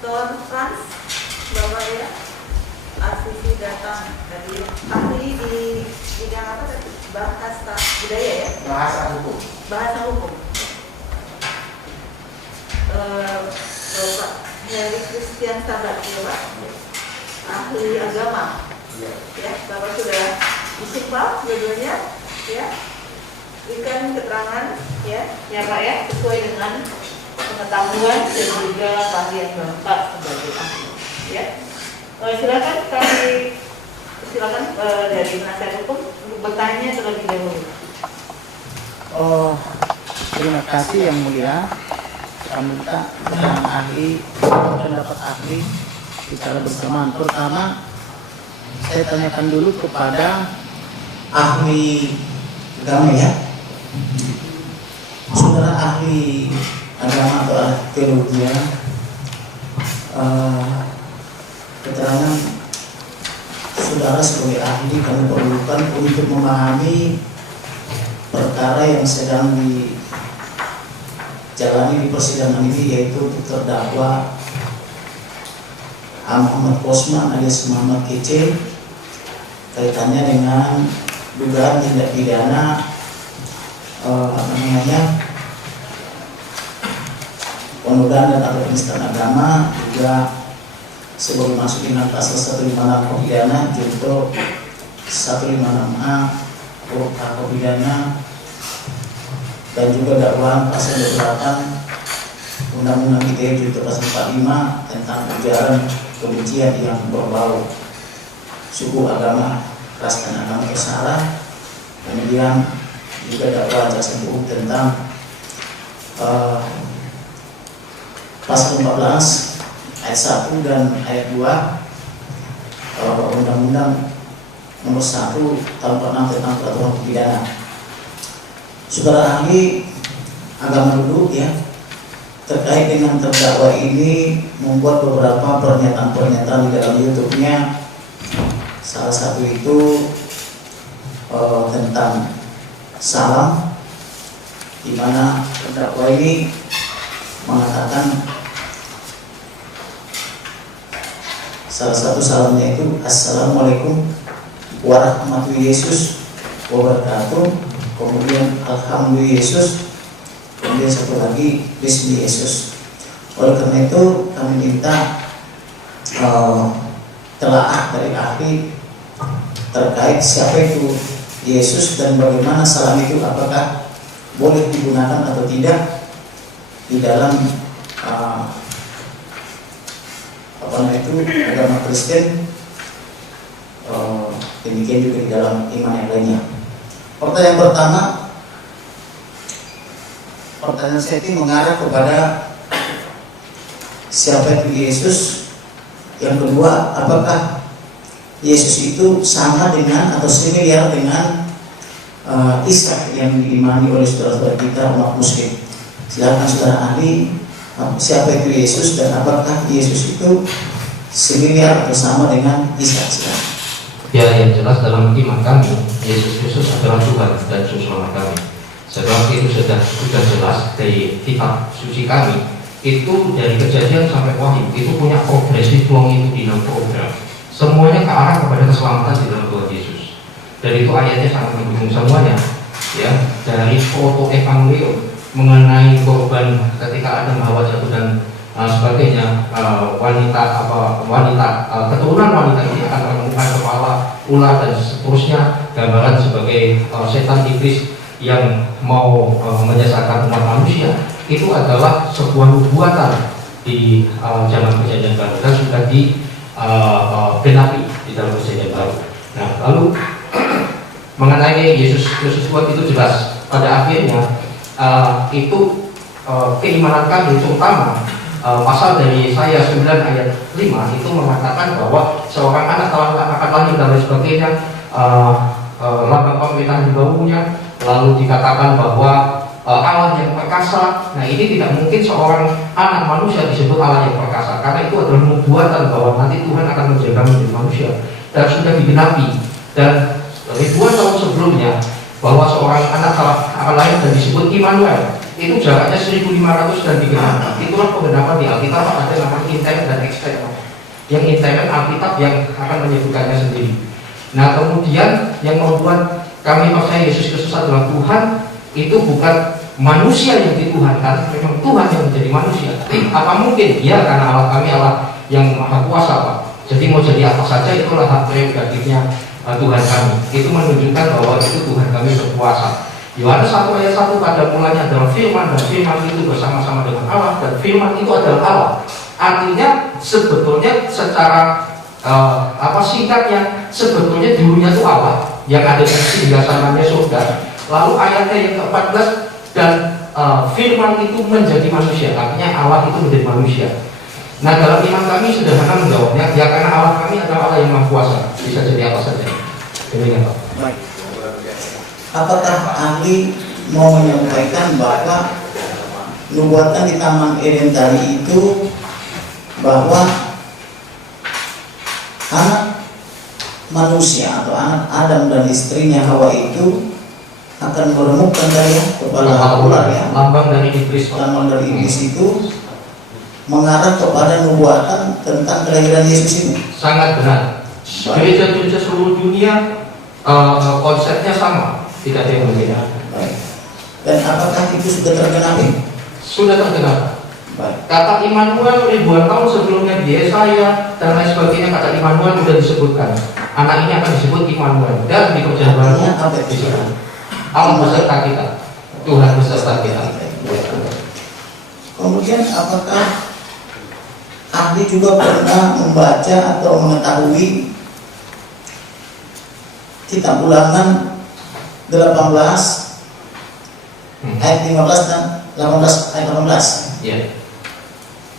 Dr. Frans, Bapak ya, asisi datang dari ahli di bidang apa tadi? Bahasa budaya ya? Bahasa hukum. Bahasa hukum. Bapak Heri Christian Sabat ya Pak? Ahli agama. Ya, Bapak sudah disimpal dua-duanya ya. Berikan keterangan ya Pak ya, sesuai dengan pengetahuan dan juga keahlian Bapak sebagai ahli. Ya, silakan dari penasihat hukum untuk bertanya terlebih dahulu. Oh, terima kasih Yang Mulia. Kami minta keterangan ahli, pendapat ahli secara bersamaan. Pertama, saya tanyakan dulu kepada ahli agama ya. Saudara ahli agama atau ahli teologi, keterangan saudara sebagai ahli kami perlukan untuk memahami perkara yang sedang dijalani di persidangan ini, yaitu terdakwa Muhammad Kosman alias Muhammad Kece, kaitannya dengan dugaan tindak pidana penodaan dan atau penistaan agama, juga sebagai masuk dengan pasal 156 pidana junto 156A huruf H pidana, dan juga dakwaan pasal 28 Undang-Undang ITE junto pasal 45 tentang ujaran kebencian yang berbau suku, agama, ras dan agama kesara. Kemudian juga dakwaan jaksa hukum tentang pasal 14 ayat 1 dan ayat 2 Undang-Undang nomor 1 tahun 46 tentang peraturan pidana. Saudara ahli agama dulu ya, terkait dengan terdakwa ini membuat beberapa pernyataan-pernyataan di dalam YouTube-nya. Salah satu itu tentang salam, di mana terdakwa ini mengatakan salah satu salamnya itu Assalamualaikum warahmatullahi wabarakatuh, kemudian Alhamdulillah Yesus, kemudian satu lagi Bismillah Yesus. Oleh karena itu kami minta telaah dari ahli terkait siapa itu Yesus dan bagaimana salam itu, apakah boleh digunakan atau tidak di dalam agama Kristen, demikian juga di dalam iman yang lainnya. Pertanyaan pertama, pertanyaan saya itu mengarah kepada siapa itu Yesus. Yang kedua, apakah Yesus itu sama dengan atau similar dengan Isa yang diimani oleh saudara-saudara kita umat Muslim? Silakan saudara ahli, siapa itu Yesus dan apakah Yesus itu similar atau sama dengan Isa? Silakan. Ya, yang jelas dalam iman kami, Yesus Kristus adalah Tuhan dan Juru Selamat kami. Sebab itu sudah jelas dari kitab suci kami, itu dari Kejadian sampai Wahyu itu punya progresif longitudinal program. Semuanya ke arah kepada keselamatan di dalam Tuhan Yesus. Dan itu ayatnya sangat mendukung semuanya. Ya, dari proto evangelium mengenai korban ketika Adam Hawa jatuh dan sebagainya, keturunan wanita ini akan menemukan kepala ular dan seterusnya, gambaran sebagai setan iblis yang mau menyesatkan umat manusia. Itu adalah sebuah nubuatan di zaman Perjanjian Baru dan sudah digenapi di dalam Perjanjian Baru. Nah, lalu mengenai Yesus Tuhan itu jelas pada akhirnya itu keimanan kami, terutama pasal dari Yesaya 9 ayat 5 itu mengatakan bahwa seorang anak akan lahir dan lain sebagainya, lambang pemerintahan di bahunya, lalu dikatakan bahwa Allah yang perkasa. Nah, ini tidak mungkin seorang anak manusia disebut Allah yang perkasa, karena itu adalah nubuatan bahwa nanti Tuhan akan menjadi manusia, dan sudah digenapi. Dan ribuan tahun sebelumnya bahwa seorang anak akan lahir dan disebut Immanuel, itu jaraknya 1500 dan digenapi. Itulah penggenapan di Alkitab. Ada namanya intent dan extent. Yang intent Alkitab yang akan menyebutkannya sendiri. Nah, kemudian yang membuat kami percaya Yesus Kristus adalah Tuhan itu bukan manusia yang dituhankan, memang Tuhan yang menjadi manusia. Apa mungkin? Ya, karena Allah kami Allah yang maha kuasa, Pak. Jadi mau jadi apa saja itulah hak prerogatifnya Tuhan kami. Itu menunjukkan bahwa itu Tuhan kami berkuasa. Yohanes 1 ayat 1, pada mulanya adalah firman, dan firman itu bersama-sama dengan Allah, dan firman itu adalah Allah. Artinya sebetulnya secara singkatnya, sebetulnya dulunya itu Allah yang ada di singgasananya surga. Lalu ayatnya yang ke-14, dan firman itu menjadi manusia. Artinya Allah itu menjadi manusia. Nah, dalam iman kami sederhana menjawabnya, ya karena Allah kami adalah Allah yang maha kuasa, bisa jadi apa saja. Demikian, Pak. Baik. Apakah ahli mau menyampaikan bahwa nubuatan di Taman Eden tadi itu bahwa anak manusia atau anak Adam dan istrinya Hawa itu akan meremukkan daya kepala ular, ya, lambang dari iblis, lambang dari iblis itu mengarah kepada nubuatan tentang kelahiran Yesus ini? Sangat benar. Gereja-gereja seluruh dunia konsepnya sama, tidak ada yang berbeda. Baik. Dan apakah itu sudah tergenapi? Sudah tergenapi. Baik. Kata Immanuel ribuan tahun sebelumnya di Yesaya dan lain sebagainya, kata Immanuel sudah disebutkan. Anak ini akan disebut Immanuel, dan di Perjanjian Baru disebut Allah beserta kita, Tuhan beserta kita. Kemudian apakah ahli juga pernah membaca atau mengetahui kitab Ulangan 18 ayat 15 dan 18 ayat 18? Ya.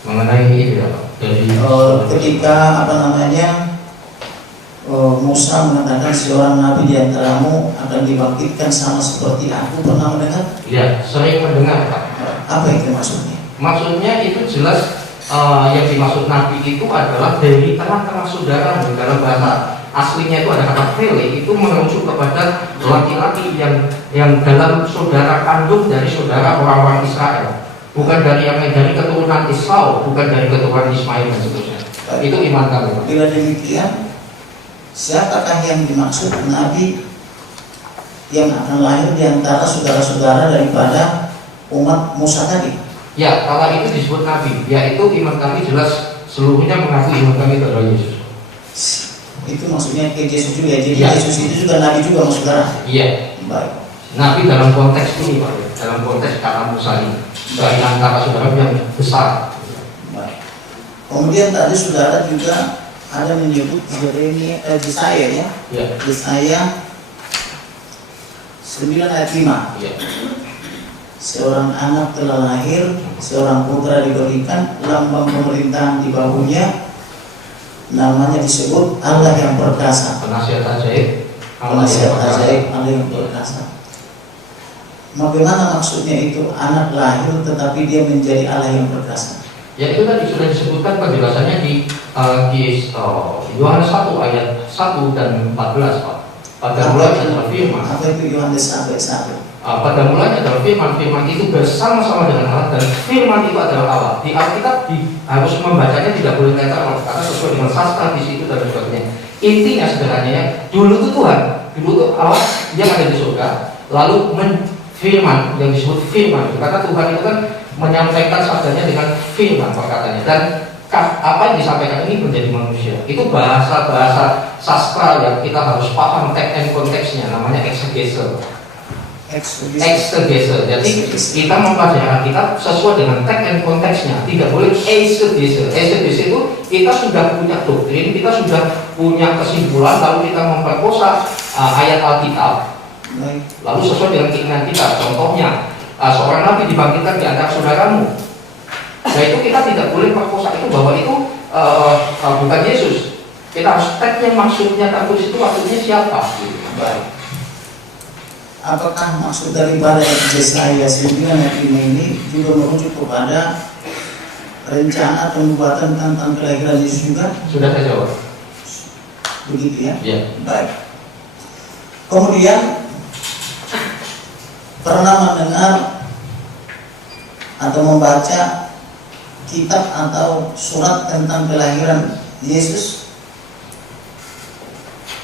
Mengenai ini ya, Pak. Dari ketika Musa mengatakan seorang nabi di antaramu akan dibangkitkan sama seperti aku, pernah mendengar? Ya, sering mendengar, Pak. Apa itu maksudnya? Maksudnya itu jelas yang dimaksud nabi itu adalah dari tengah-tengah saudara. Dalam bahasa aslinya itu ada kata vele, itu merujuk kepada laki-laki yang dalam saudara kandung dari saudara orang-orang Israel, bukan dari keturunan Esau, bukan dari keturunan Ismail dan seterusnya. Itu iman kami. Bila demikian, siapakah yang dimaksud nabi yang akan lahir di antara saudara-saudara daripada umat Musa tadi? Ya, kalau itu disebut nabi, yaitu iman kami jelas seluruhnya mengaku iman kami adalah Yesus. Itu maksudnya ke Yesus juga. Jadi Ya. Yesus itu juga nabi juga, saudara. Iya. Baik. Nabi dalam konteks ini, Pak, dalam konteks kata Musa ini, dari antara saudara yang besar. Baik. Kemudian tadi saudara juga ada menyebut Yesaya, ya. Ya. Yesaya 9 ayat 5. Iya. Seorang anak telah lahir, seorang putra diberikan, lambang pemerintahan di bahunya, namanya disebut Allah yang perkasa. Penasihat ajaib, Penasihat ajaib, Allah yang perkasa. Bagaimana maksudnya itu anak lahir tetapi dia menjadi Allah yang perkasa? Ya, itu tadi sudah disebutkan penjelasannya di Yohanes 1 ayat 1 dan 14, Pak. Pada mulanya adalah firman. Apa itu Yohanes 1:1? Pada mulanya adalah firman. Firman itu bersama-sama dengan Allah, dan firman itu adalah Allah. Di Alkitab harus membacanya tidak boleh netral karena sesuai dengan sastra di situ dan sebagainya. Intinya sebenarnya dulu itu Tuhan, dulu itu Allah yang ada di surga, lalu firman yang disebut firman. Karena Tuhan itu kan menyampaikan sabdanya dengan firman perkataannya, dan apa yang disampaikan ini menjadi manusia. Itu bahasa-bahasa sastra yang kita harus paham teks and konteksnya, namanya exegese. Exegese. Jadi kita mempelajari Alkitab sesuai dengan teks and konteksnya, tidak boleh exegese. Exegese itu kita sudah punya doktrin, kita sudah punya kesimpulan, lalu kita memperkosa ayat Alkitab, lalu sesuai dengan keinginan kita. Contohnya, seorang nabi dibangkitkan di antara saudaramu. Nah, itu kita tidak boleh perkosa itu bahwa itu bukan Yesus. Kita harus tagnya maksudnya tertulis itu maksudnya siapa? Baik. Apakah maksud daripada Yesaya 9 ayat 5 ini juga merujuk kepada rencana pembuatan tentang kelahiran Yesus juga? Sudah saya jawab. Begitu ya? Ya. Baik. Kemudian pernah mendengar atau membaca kitab atau surat tentang kelahiran Yesus?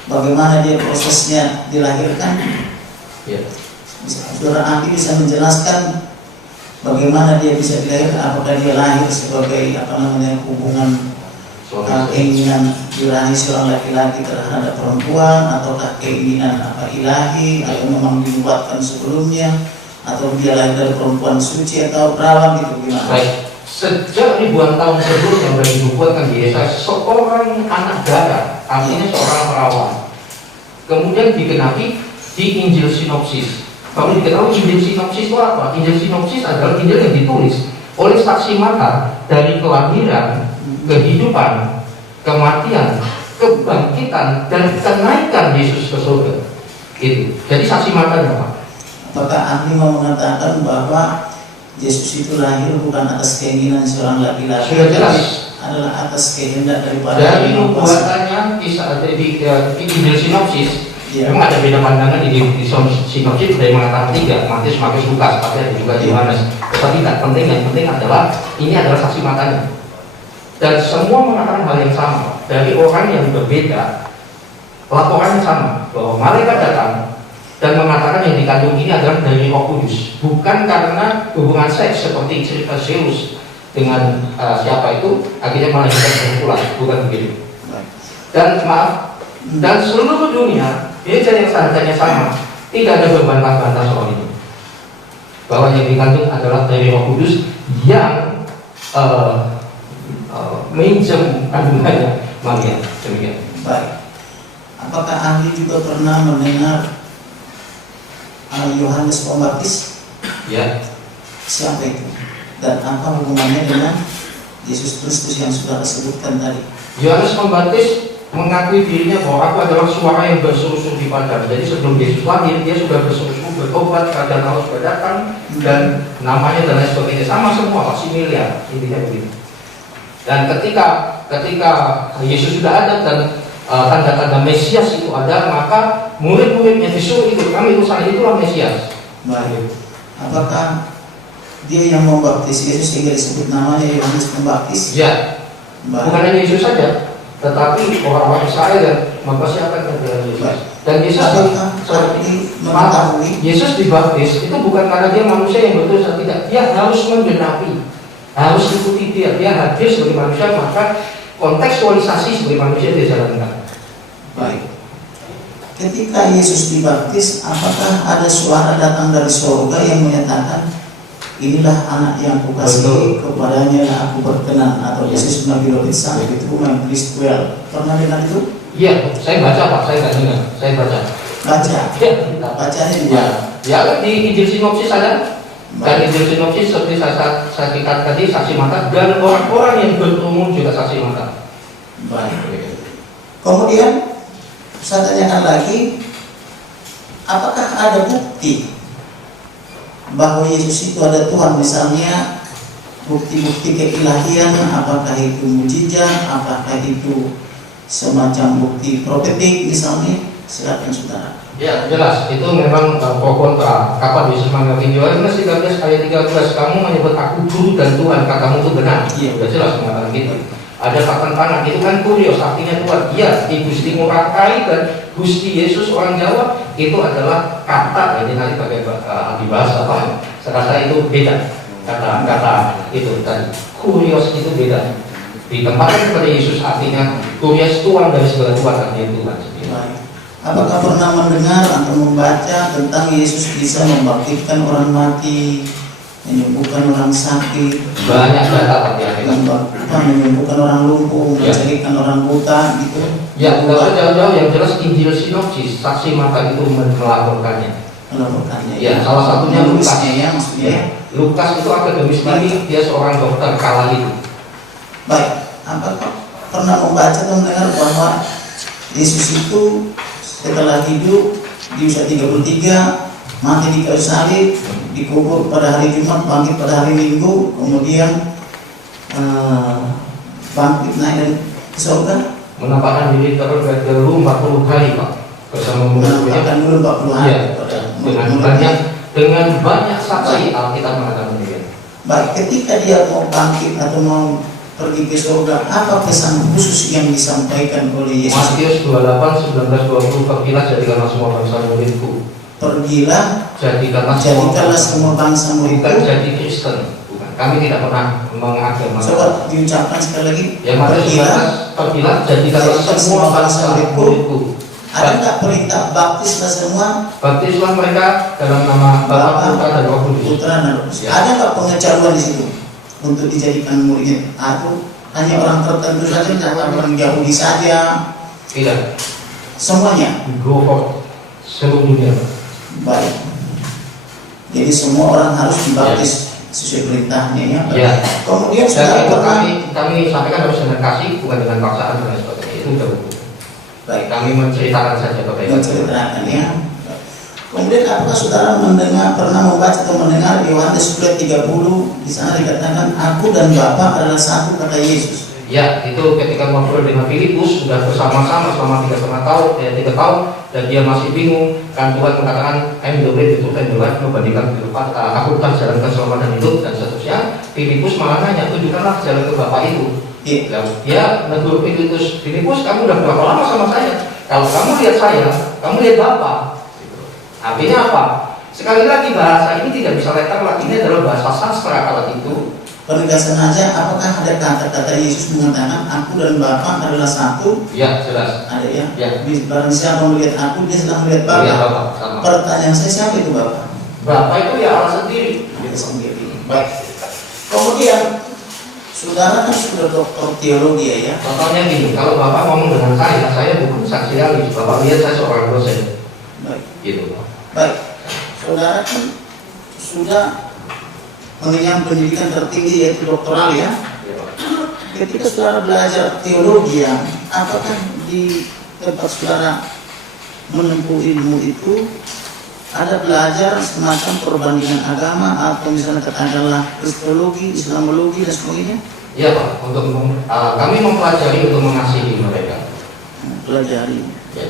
Bagaimana dia prosesnya dilahirkan? Ya. Saudara ahli bisa menjelaskan bagaimana dia bisa dilahirkan? Apakah dia lahir sebagai hubungan keinginan birahi seorang laki-laki terhadap perempuan, ataukah keinginan ilahi, atau memang dibuatkan sebelumnya, atau dia lahir dari perempuan suci atau perawan gitu, gimana? Baik. Sejak ribuan tahun sebelumnya sudah dinubuatkan di Yesaya seorang anak darah, artinya seorang perawan. Kemudian digenapi di Injil Sinopsis. Kalau diketahui Injil Sinopsis itu apa? Injil Sinopsis adalah Injil yang ditulis oleh saksi mata dari kelahiran, kehidupan, kematian, kebangkitan, dan kenaikan Yesus ke surga. Itu. Jadi saksi matanya Pak. Apakah ahli mau mengatakan bahwa Yesus itu lahir bukan atas keinginan seorang laki-laki? Sudah jelas. Adalah atas kehendak daripada Dari nubuatannya kisah di Injil Sinopsis. Ya. Memang ada beda pandangan di Sinopsis dari mengatakan 3, Matius, Markus, Lukas, tapi ada juga Yohanes. Tetapi tidak penting, yang penting adalah ini adalah saksi matanya. Dan semua mengatakan hal yang sama. Dari orang yang berbeda, laporannya sama, bahwa malaikat datang dan mengatakan yang dikandung ini adalah dari Roh Kudus, bukan karena hubungan seks seperti cerita Zeus dengan siapa itu akhirnya melahirkan perempuan, bukan begitu. Dan maaf, dan seluruh dunia ini jadi yang standarnya sama, tidak ada berbantah-bantah soal ini, bahwa yang dikandung adalah dari Roh Kudus yang minjem kandungannya Maria. Demikian. Baik. Apakah ahli juga pernah mendengar Yohanes Pembaptis? Ya. Siapa itu? Dan apa hubungannya dengan Yesus Kristus yang sudah disebutkan tadi? Yohanes Pembaptis mengakui dirinya bahwa aku adalah suara yang berseru-seru di padang. Jadi sebelum Yesus lahir, dia sudah berseru-seru bertobat, keadaan Allah sudah datang, dan namanya dan lain sebagainya sama semua, Maximilian, intinya begitu. Dan ketika Yesus sudah ada dan tanda-tanda Mesias itu ada, maka murid-muridnya disuruh ikut, kami ikut sana, itulah Mesias. Baik. Apakah dia yang membaptis Yesus sehingga disebut namanya Yohanes Pembaptis? Ya. Bukan hanya Yesus saja, tetapi orang-orang Israel dan mempersiapkan kebenaran Yesus. Dan Yesus mengetahui Yesus dibaptis itu bukan karena dia manusia yang betul atau tidak, dia harus menggenapi, harus ikuti dia hadir sebagai manusia, maka kontekstualisasi sebagai manusia dia jalankan. Baik. Ketika Yesus dibaptis, apakah ada suara datang dari surga yang menyatakan inilah anak yang kukasihi, kepadanya aku berkenan, atau Yesus mengambil pisang itu yang Kristus? Pernah dengar itu? Iya, saya baca Pak, saya nggak dengar, saya baca. Baca? Ya, bacanya di ya. mana? Ya, di Injil Sinopsis ada. Dan Injil Sinopsis seperti saya katakan tadi saksi mata, dan orang-orang yang berumur juga saksi mata. Baik. Kemudian saya tanyakan lagi, apakah ada bukti bahwa Yesus itu ada Tuhan? Misalnya bukti-bukti keilahian, apakah itu mujizat, apakah itu semacam bukti profetik misalnya? Silakan saudara. Ya, jelas, itu memang pro kontra. Kapan Yesus mengambil Yohanes 13 ayat 13, kamu menyebut aku guru dan Tuhan, katamu itu benar. Iya, sudah jelas mengatakan gitu. Ada tangan itu kan kurios, artinya Tuhan. Iya, di Gusti Murakai dan Gusti Yesus orang Jawa itu adalah kata, ini nanti pakai ahli bahasa apa? Saya rasa itu beda. Kata itu tadi. Kurios itu beda. Ditempatkan kepada Yesus artinya kurios Tuhan dari segala Tuhan, artinya Tuhan. Baik. Apakah pernah mendengar atau membaca tentang Yesus bisa membangkitkan orang mati, menyembuhkan orang sakit, banyak data menyembuhkan orang lumpuh, mencarikan orang buta gitu? Ya, kalau jauh-jauh yang jelas Injil Sinopsis, saksi mata itu melaporkannya. Ya, salah satunya Lukas. Ya, maksudnya. Lukas itu akademis tinggi, dia seorang dokter kala itu. Baik, apakah pernah membaca atau mendengar bahwa Yesus itu setelah hidup di usia 33, mati di kayu salib, dikubur pada hari Jumat, bangkit pada hari Minggu, kemudian bangkit naik ke surga? Menampakkan diri terlebih dahulu 40 kali Pak bersama murid-muridnya. Menampakkan dulu 40 hari. Ya, dengan banyak saksi Alkitab mengatakan demikian. Baik, ketika dia mau bangkit atau mau pergi ke surga, apa pesan khusus yang disampaikan oleh Yesus? Matius 28, 19, 20, pergilah jadikanlah semua bangsa muridku. Pergilah, Jadikanlah semua bangsa muridku. Bukan jadi Kristen. Bukan. Kami tidak pernah mengagamakan. Coba diucapkan sekali lagi. Ya, Matius 19, pergilah jadikanlah semua bangsa muridku. Ada nggak perintah baptislah semua? Baptislah mereka dalam nama Bapa, Putra, dan Roh Kudus. Putra dan Roh Kudus. Ya. Ada nggak pengecualian di situ untuk dijadikan muridnya? Atau hanya orang tertentu saja, orang Yahudi saja? Tidak. Semuanya. Go for seluruh dunia. Baik. Jadi semua orang harus dibaptis sesuai perintahnya ya. Ya. Kemudian Dan sudah itu pernah. kami sampaikan harus dengan kasih, bukan dengan paksaan dan sebagainya. Itu sudah hukum. Baik. Kami menceritakan saja kepada Menceritakan ya. Kemudian apakah saudara pernah membaca atau mendengar Yohanes 10:30 di sana dikatakan aku dan Bapa adalah satu kata Yesus. Ya, itu ketika ngobrol dengan Filipus sudah bersama-sama selama 3,5 tahun, 3 tahun, dan dia masih bingung. Kan Tuhan mengatakan, I'm the way, the truth, and the life. Membandingkan kehidupan, aku telah jalan keselamatan hidup dan seterusnya. Filipus malah nanya, tunjukkanlah jalan ke Bapa itu. Dia menegur Filipus, kamu udah berapa lama sama saya? Kalau kamu lihat saya, kamu lihat Bapa. Artinya apa? Sekali lagi bahasa ini tidak bisa letterlek. Ini adalah bahasa sastra kala itu. Penegasan aja, apakah ada kata-kata Yesus mengatakan aku dan Bapa adalah satu? Ya, jelas. Ada ya? Ya. Barang siapa melihat aku, dia sedang melihat Bapa. Ya, Bapak, sama. Pertanyaan saya, siapa itu Bapa? Bapa itu ya Allah sendiri. Dia sendiri. Baik. Kemudian saudara kan sudah doktor teologi ya? Contohnya gini, kalau Bapak ngomong dengan saya bukan saksi ahli. Bapak lihat saya seorang dosen. Baik. Gitu. Baik. Saudara kan sudah mengenyam pendidikan tertinggi yaitu doktoral ya. Ketika saudara belajar teologi ya, apakah di tempat saudara menempuh ilmu itu ada belajar semacam perbandingan agama atau misalnya katakanlah kristologi, islamologi dan sebagainya? Iya Pak, kami mempelajari untuk mengasihi mereka. Pelajari. Ya.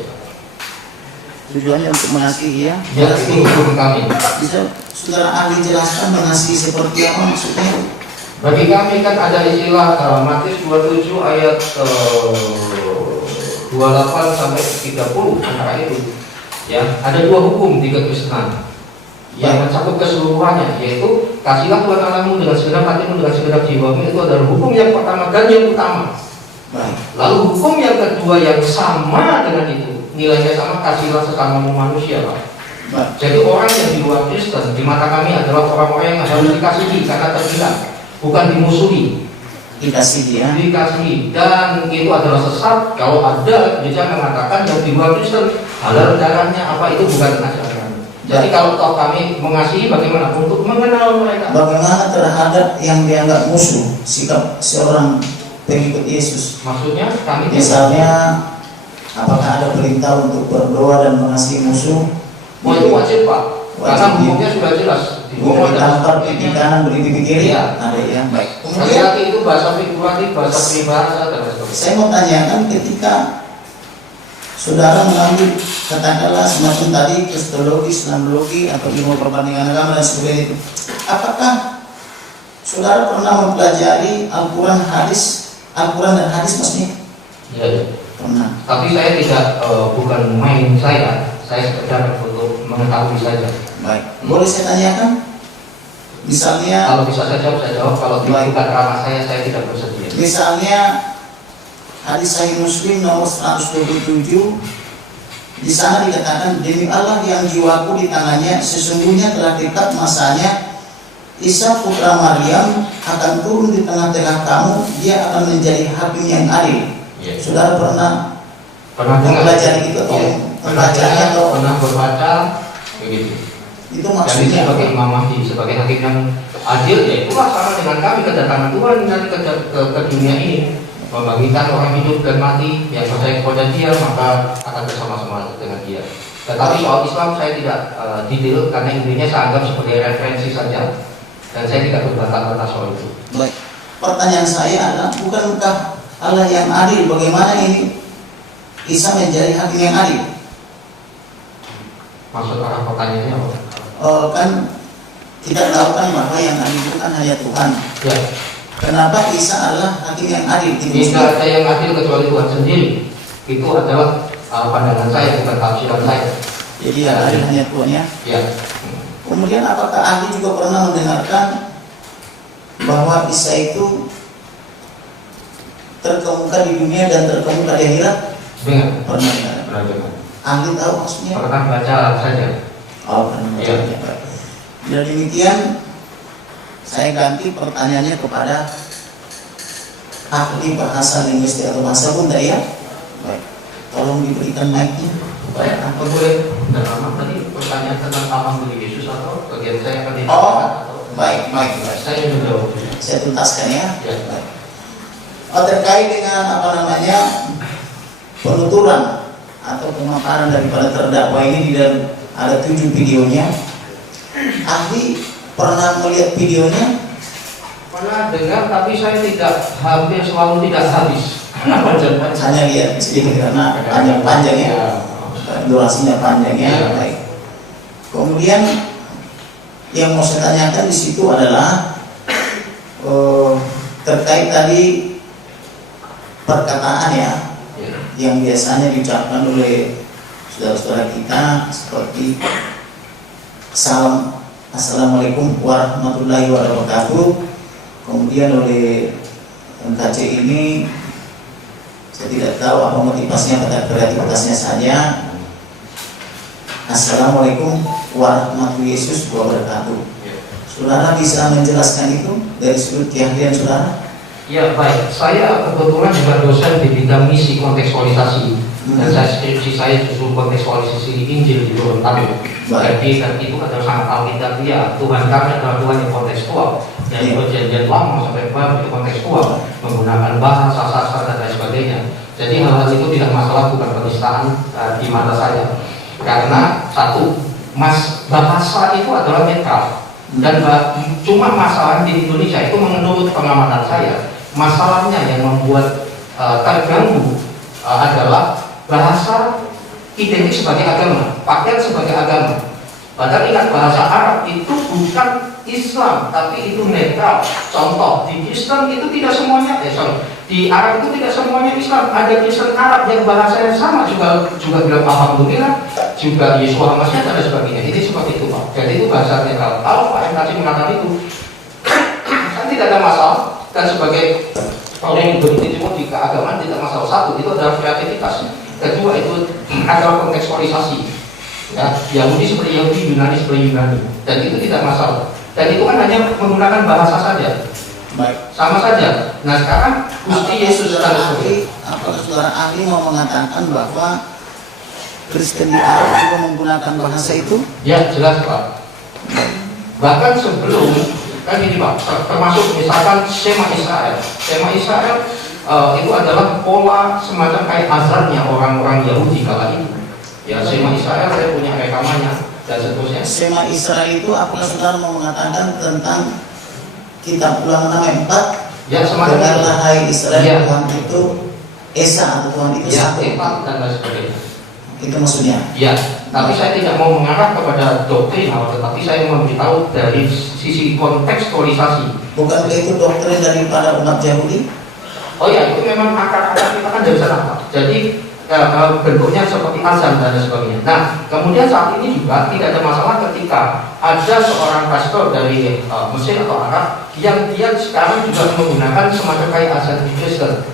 Tujuannya untuk mengasihi ya. Ya, itu hukum kami. Bisa saudara ahli jelaskan mengasihi seperti apa maksudnya? Bagi kami kan ada istilah Matius 27 ayat 28 sampai 30 antara itu. Ya, ada dua hukum di kekristenan yang mencakup keseluruhannya, yaitu kasihlah Tuhan Allahmu dengan segenap hatimu, dengan segenap jiwamu. Itu adalah hukum yang pertama dan yang utama. Baik. Lalu hukum yang kedua yang sama dengan itu, nilainya sama, kasihlah sesamamu manusia, Pak. Baik. Jadi orang yang di luar Kristen di mata kami adalah orang-orang yang harus dikasihi karena terbilang, bukan dimusuhi. Dikasihi ya. Dikasihi, dan itu adalah sesat kalau ada gereja mengatakan yang di luar Kristen halal darahnya apa, itu bukan ajaran. Jadi kalau toh kami mengasihi, bagaimana untuk mengenal mereka? Bagaimana terhadap yang dianggap musuh sikap seorang pengikut Yesus? Maksudnya kami Misalnya, apakah ada perintah untuk berdoa dan mengasihi musuh? itu wajib Pak, karena hukumnya sudah jelas. Ditampar di kanan, berdiri di kiri. Ya. Ada ya. Baik. Kemudian itu bahasa figuratif, bahasa peribahasa dan sebagainya. Saya mau tanyakan ketika saudara mengambil katakanlah semacam tadi kristologi, islamologi atau ilmu perbandingan agama dan sebagainya itu, apakah saudara pernah mempelajari Al-Quran dan hadis maksudnya? Ya. Pernah. Tapi saya tidak bukan main saya sekedar untuk mengetahui saja. Baik. Boleh saya tanyakan? Misalnya, Kalau bisa saya jawab. Kalau bukan ranah saya tidak bersedia. Misalnya hadis Sahih Muslim nomor 127, di sana dikatakan, demi Allah yang jiwaku di tangannya, sesungguhnya telah dekat masanya Isa putra Maryam akan turun di tengah-tengah kamu, dia akan menjadi hakim yang adil. Ya. Saudara pernah belajar itu atau membacanya atau pernah berbaca begitu. itu Jadi maksudnya sebagai Imam Mahdi, sebagai hakim yang adil, ya itulah sama dengan kami kedatangan Tuhan nanti ke dunia ini. membagikan orang hidup dan mati, yang percaya kepada dia maka akan bersama-sama dengan dia. Tetapi soal Islam saya tidak detail karena intinya saya anggap sebagai referensi saja dan saya tidak berbantah-bantah soal itu. Baik. Pertanyaan saya adalah, bukankah Allah yang adil? Bagaimana ini Isa menjadi hakim yang adil? Maksud arah pertanyaannya apa? Kan kita tahu kan bahwa yang adil itu kan hanya Tuhan. Ya. Kenapa Isa adalah hakim yang adil? Tidak ada yang adil kecuali Tuhan sendiri. Itu adalah pandangan saya, bukan tafsiran saya. Jadi yang adil hanya Tuhan ya. Ya. Kemudian apakah ahli juga pernah mendengarkan bahwa Isa itu terkemuka di dunia dan terkemuka di akhirat? Dengar. Pernah dengar. Pernah dengar. Ahli tahu maksudnya? Pernah baca saja. Oh, pernah baca. Ya. Dan demikian saya ganti pertanyaannya kepada ahli bahasa linguistik atau bahasa Bunda ya. Baik. Tolong diberikan mic-nya. Baik, apa boleh dalam tadi pertanyaan tentang paham bagi Yesus atau bagian saya akan Oh, atau baik. saya menjawab. Saya tuntaskan ya. Ya. Baik. Terkait dengan penuturan atau pemaparan daripada terdakwa ini, di dalam ada 7 videonya. Ahli pernah melihat videonya? Pernah dengar tapi saya hampir selalu tidak habis. Hanya lihat sedikit karena panjang ya, durasinya panjang ya. Baik. Kemudian yang mau saya tanyakan di situ adalah terkait tadi perkataan ya, yang biasanya diucapkan oleh saudara-saudara kita seperti salam, assalamualaikum warahmatullahi wabarakatuh. Kemudian oleh MKC ini saya tidak tahu apa motivasinya, pada kreativitasnya saja. Assalamualaikum warahmatullahi wabarakatuh. Saudara bisa menjelaskan itu dari sudut keahlian saudara? Ya baik, saya kebetulan juga dosen di bidang misi kontekstualisasi dan saya skripsi saya justru kontekstualisasi Injil di Gorontalo. Jadi dan itu adalah sangat alkitabiah. Tuhan kami adalah Tuhan yang kontekstual. Dari perjanjian lama sampai baru itu kontekstual, menggunakan bahasa, sastra dan lain sebagainya. Jadi hal-hal itu tidak masalah, bukan penistaan di mata saya. Karena satu, bahasa itu adalah netral. Dan cuma masalah di Indonesia itu menurut pengamatan saya, masalahnya yang membuat terganggu adalah bahasa identik sebagai agama, pakaian sebagai agama. Padahal ingat, bahasa Arab itu bukan Islam, tapi itu netral. Contoh, di Kristen itu tidak semuanya, di Arab itu tidak semuanya Islam. Ada Kristen Arab yang bahasanya sama, juga bilang alhamdulillah, juga Yesus Masih dan sebagainya. Ini seperti itu Pak. Jadi itu bahasa netral. Kalau Pak MKC mengatakan itu, kan tidak ada masalah. Dan sebagai orang yang berkecimpung di keagamaan tidak masalah. Satu, itu adalah kreativitas. Kedua, itu adalah kontekstualisasi. Ya, Yahudi seperti Yahudi, Yunani seperti Yunani, dan itu tidak masalah. Dan itu kan hanya menggunakan bahasa saja. Baik. Sama saja. Nah sekarang Gusti Yesus apakah saudara ahli mau mengatakan bahwa Kristen di Arab juga menggunakan bahasa itu? Ya jelas Pak. Bahkan sebelum kan ini Pak, termasuk misalkan Shema Israel. Shema Israel itu adalah pola semacam kayak azannya orang-orang Yahudi kala itu. Ya, Shema Israel saya punya rekamannya dan seterusnya. Shema Israel itu apakah saudara mau mengatakan tentang kitab Ulangan 4? Ya, semacam dengarlah hai Israel, ya. Tuhan itu Esa atau Tuhan itu ya, satu. dan lain sebagainya. Itu maksudnya. Ya, tapi saya tidak mau mengarah kepada doktrin, tetapi saya memberitahu dari sisi kontekstualisasi. Bukankah itu doktrin daripada umat Yahudi? Oh ya, itu memang akar-akar kita kan dari sana Pak. Jadi bentuknya seperti azan dan sebagainya. Nah, kemudian saat ini juga tidak ada masalah ketika ada seorang pastor dari Mesir atau Arab yang dia sekarang juga menggunakan semacam kayak azan di Kristen.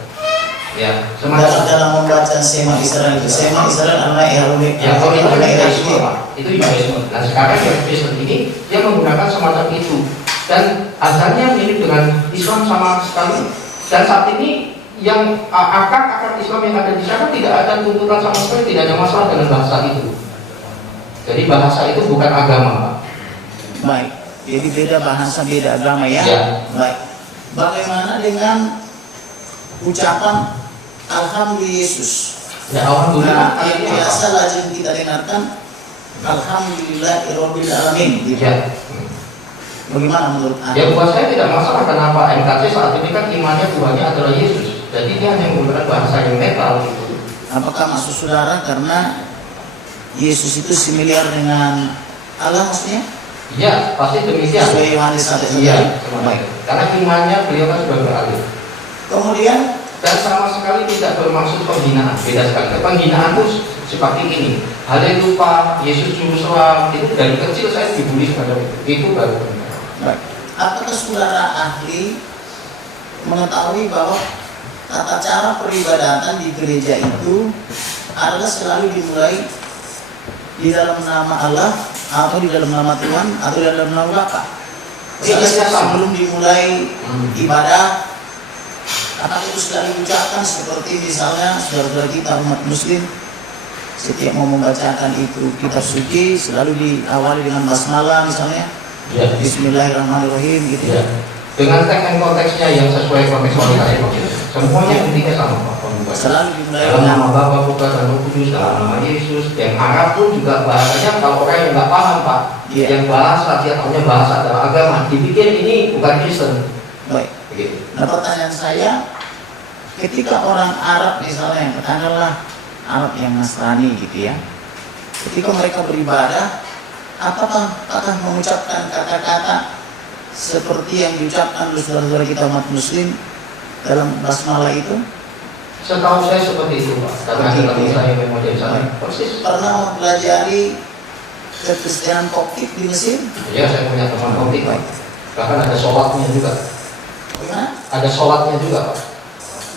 Ya, semacam dalam membaca Shema Israel itu, Shema Israel adalah Yahudi. Ya, kalau itu Yudaisme Pak, itu Yudaisme. Nah, sekarang yang Kristen ini dia menggunakan semacam itu dan azannya mirip dengan Islam sama sekali. Dan saat ini yang akar Islam yang ada di sana tidak ada tuntutan sama sekali, tidak ada masalah dengan bahasa itu. Jadi bahasa itu bukan agama, Pak. Baik, jadi beda bahasa, beda agama ya. Ya. Baik. Bagaimana dengan ucapan Alhamdulillah Yesus. Ya alhamdulillah. Nah, yang biasa lazim kita dengarkan Alhamdulillahirabbil alamin. Gitu. Ya. Bagaimana menurut Anda? Ya buat saya tidak masalah. Kenapa MKC saat ini kan imannya Tuhannya adalah Yesus. Jadi dia hanya menggunakan bahasa yang netral gitu. Apakah maksud saudara karena Yesus itu similar dengan Allah maksudnya? Iya, pasti demikian. Sesuai Yohanes 1. Iya, Baik. karena imannya beliau kan sudah beralih. Kemudian Dan sama sekali tidak bermaksud penghinaan. Beda sekali. Penghinaan itu seperti ini. Haleluya, Yesus juru selam. Itu dari kecil saya dibully seperti itu. Itu baru penghinaan. baik. Apakah saudara ahli mengetahui bahwa tata cara peribadatan di gereja itu adalah selalu dimulai di dalam nama Allah atau di dalam nama Tuhan atau di dalam nama Bapa? Sebelum dimulai ibadah, apakah itu sudah diucapkan seperti misalnya saudara-saudara kita umat muslim setiap mau membacakan itu kitab suci selalu diawali dengan basmalah misalnya, Ya. Bismillahirrahmanirrahim gitu ya. Dengan teks dan konteksnya yang sesuai kontekstualitas itu. Semuanya intinya sama Pak. Selalu dimulai Dalam dengan nama Bapa, Putra dan Roh Kudus, dalam nama Yesus. Yang Arab pun juga bahasanya kalau orang yang nggak paham Pak, Iya. yang bahasa dia tahunya bahasa dalam agama, dipikir ini bukan Kristen. baik. Begitu. Nah pertanyaan saya, ketika orang Arab misalnya yang katakanlah Arab yang Nasrani gitu ya, ketika mereka beribadah, apakah mengucapkan kata-kata seperti yang diucapkan oleh saudara-saudara kita umat muslim dalam basmalah itu? Setahu saya seperti itu Pak. Karena ketemu saya memang jadi sana. Persis. Pernah mempelajari kekristenan Koptik di Mesir? Ya, saya punya teman Koptik Pak. Bahkan ada sholatnya juga. Bagaimana? Ada sholatnya juga Pak.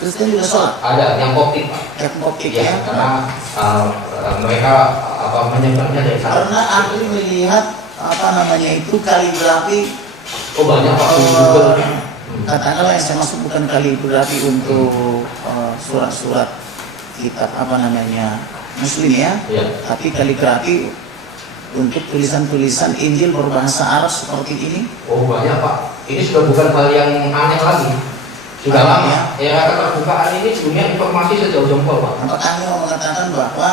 Kristen juga sholat? Ada yang Koptik Pak. Yang Koptik Ya, ya? karena mereka menyebernya dari sana. Pernah ahli melihat itu kaligrafi? Oh banyak Pak di Google. Katakanlah yang saya maksud bukan kaligrafi untuk surat-surat kitab Muslim ya, Ya. tapi kaligrafi untuk tulisan-tulisan Injil berbahasa Arab seperti ini. Oh banyak Pak. Ini sudah bukan hal yang aneh lagi. Sudah Banyak, lama. ya. Era keterbukaan ini dunia informasi sejauh jempol Pak. Apakah Anda mau mengatakan bahwa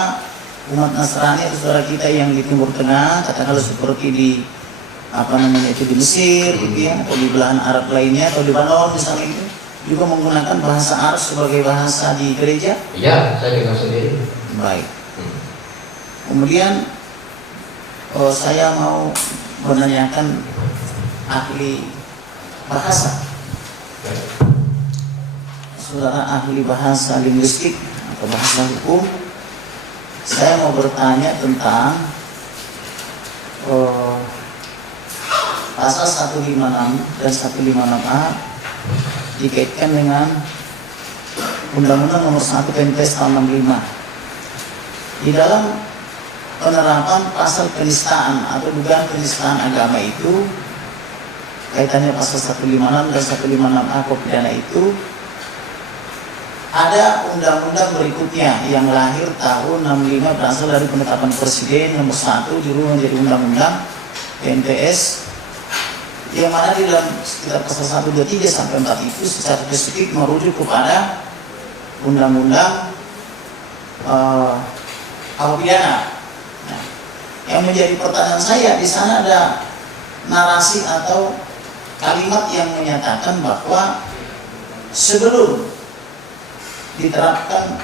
umat Nasrani atau saudara kita yang di Timur Tengah, katakanlah seperti di di Mesir gitu ya, atau di belahan Arab lainnya atau di Lebanon misalnya itu juga menggunakan bahasa Arab sebagai bahasa di gereja? Iya, saya dengar sendiri. Baik. Kemudian saya mau menanyakan ahli bahasa, saudara ahli bahasa linguistik atau bahasa hukum. Saya mau bertanya tentang pasal 156 dan 156A dikaitkan dengan Undang-Undang Nomor 1 PNPS tahun 65. Di dalam penerapan pasal penistaan atau dugaan penistaan agama itu, kaitannya pasal 156 dan 156A Kode Pidana itu, ada undang-undang berikutnya yang lahir tahun 65 berasal dari penetapan Presiden nomor 1 dirubah menjadi Undang-Undang PNPS, yang mana di dalam sekitar pasal 123 sampai 4 itu secara spesifik merujuk kepada Undang-Undang Kode Pidana. Nah, yang menjadi pertanyaan saya, di sana ada narasi atau kalimat yang menyatakan bahwa sebelum diterapkan,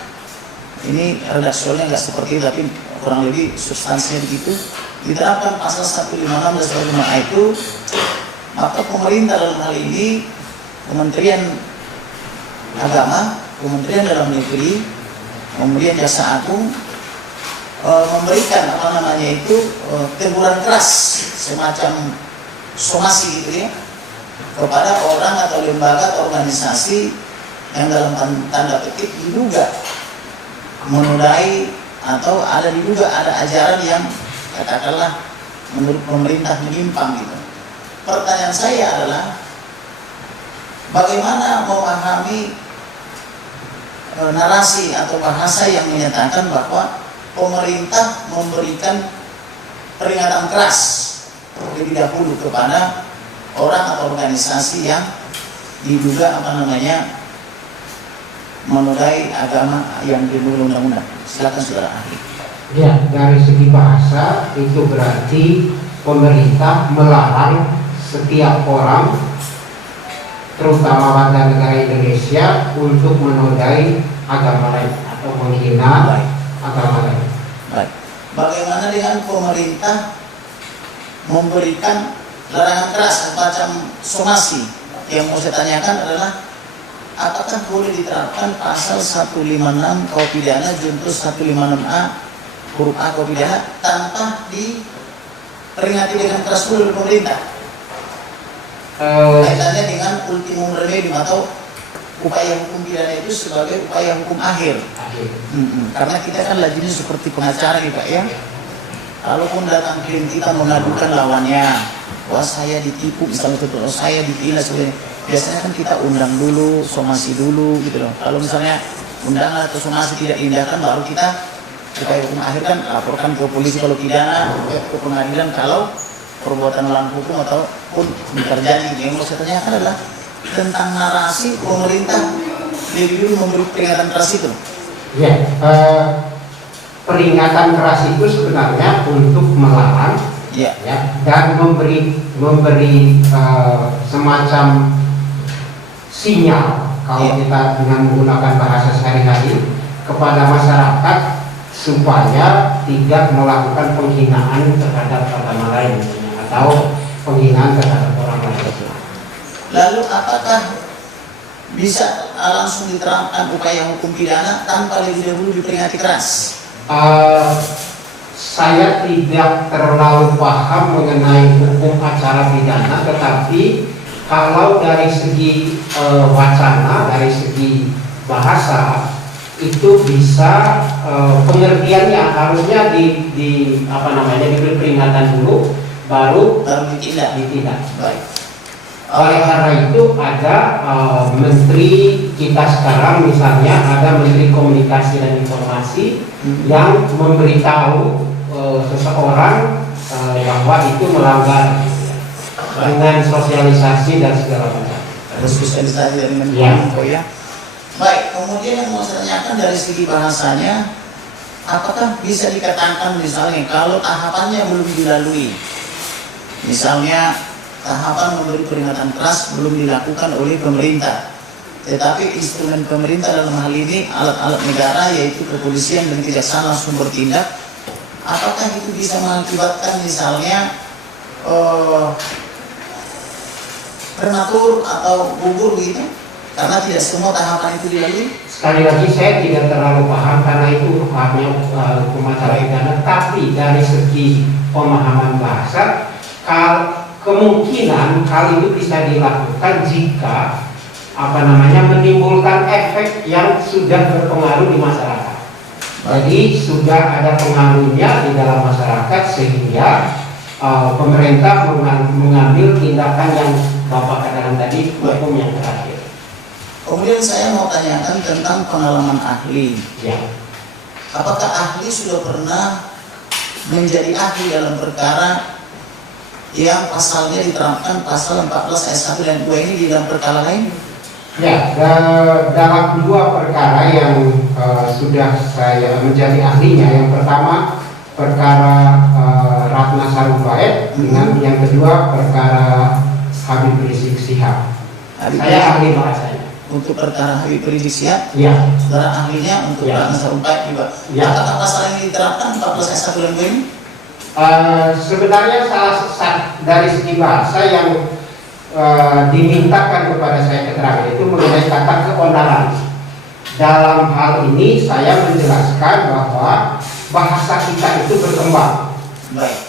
ini redaksionalnya nggak seperti itu, tapi kurang lebih substansinya begitu, diterapkan pasal 156 dan 156A itu, maka pemerintah dalam hal ini Kementerian Agama, Kementerian Dalam Negeri, kemudian Jaksa Agung memberikan teguran keras semacam somasi gitu ya kepada orang atau lembaga atau organisasi yang dalam tanda petik diduga menodai atau diduga ada ajaran yang katakanlah menurut pemerintah menyimpang gitu. Pertanyaan saya adalah bagaimana memahami narasi atau bahasa yang menyatakan bahwa pemerintah memberikan peringatan keras terlebih dahulu kepada orang atau organisasi yang diduga menodai agama yang dilindungi undang-undang. Silakan saudara ahli. Ya, dari segi bahasa itu berarti pemerintah melarang setiap orang, terutama warga negara Indonesia, untuk menodai agama lain atau menghina agama lain. Baik. Bagaimana dengan pemerintah memberikan larangan keras semacam somasi? Yang mau saya tanyakan adalah apakah boleh diterapkan pasal 156 KUH pidana junto 156A huruf A KUH pidana tanpa diperingati dengan keras oleh pemerintah? Kaitannya dengan ultimum remedium atau upaya hukum pidana itu sebagai upaya hukum akhir. Karena kita kan lazimnya seperti pengacara nih Pak ya. Kalaupun datang klien kita mengadukan lawannya, wah saya ditipu misalnya itu, saya dihina sebagainya. Biasanya kan kita undang dulu, somasi dulu gitu loh. Kalau misalnya undangan atau somasi tidak diindahkan, baru kita upaya hukum akhir kan laporkan ke polisi kalau pidana, ke pengadilan kalau perbuatan melawan hukum ataupun terjadi. Yang mau saya tanyakan adalah tentang narasi pemerintah lebih dulu memberi peringatan keras itu. Ya, peringatan keras itu sebenarnya untuk melarang, ya, dan memberi semacam sinyal kalau kita dengan menggunakan bahasa sehari-hari kepada masyarakat supaya tidak melakukan penghinaan terhadap agama lain atau penghinaan terhadap orang lain. Lalu apakah bisa langsung diterapkan upaya hukum pidana tanpa lebih dahulu diperingati keras? Saya tidak terlalu paham mengenai hukum acara pidana, tetapi kalau dari segi wacana, dari segi bahasa itu bisa pengertiannya harusnya diberi peringatan dulu, baru ditindak. Baik. Oleh karena itu ada menteri kita sekarang, misalnya ada Menteri Komunikasi dan Informasi yang memberitahu seseorang bahwa itu melanggar dengan sosialisasi dan segala macam. Ada sosialisasi dan menkominfo ya. Baik, kemudian yang mau saya tanyakan dari segi bahasanya, apakah bisa dikatakan misalnya kalau tahapannya belum dilalui, misalnya tahapan memberi peringatan keras belum dilakukan oleh pemerintah, tetapi instrumen pemerintah dalam hal ini alat-alat negara yaitu kepolisian dan kejaksaan langsung bertindak, apakah itu bisa mengakibatkan misalnya prematur atau gugur begitu karena tidak semua tahapan itu dilalui? Sekali lagi saya tidak terlalu paham karena itu hanya hukum acara pidana, tapi dari segi pemahaman bahasa kemungkinan hal itu bisa dilakukan jika menimbulkan efek yang sudah berpengaruh di masyarakat. Jadi sudah ada pengaruhnya di dalam masyarakat sehingga pemerintah mengambil tindakan yang Bapak katakan tadi, hukum yang terakhir. Kemudian saya mau tanyakan tentang pengalaman ahli. Ya. Apakah ahli sudah pernah menjadi ahli dalam perkara yang pasalnya diterapkan pasal 14 ayat 1 dan 2 ini di dalam perkara lain? Ya, dalam dua perkara yang sudah saya menjadi ahlinya, yang pertama perkara Ratna Sarumpait dengan yang kedua perkara Habib Rizik Syihab. Saya ahli bahasanya. Untuk perkara Habib Rizik Syihab, ya. Saudara ahlinya untuk Ratna Sarumpait juga. Ya. Apakah pasal ini diterapkan 14 ayat 1 dan 2 ini? Sebenarnya salah dari segi bahasa yang dimintakan kepada saya keterangan itu mengenai kata keonaran. Dalam hal ini saya menjelaskan bahwa bahasa kita itu berkembang,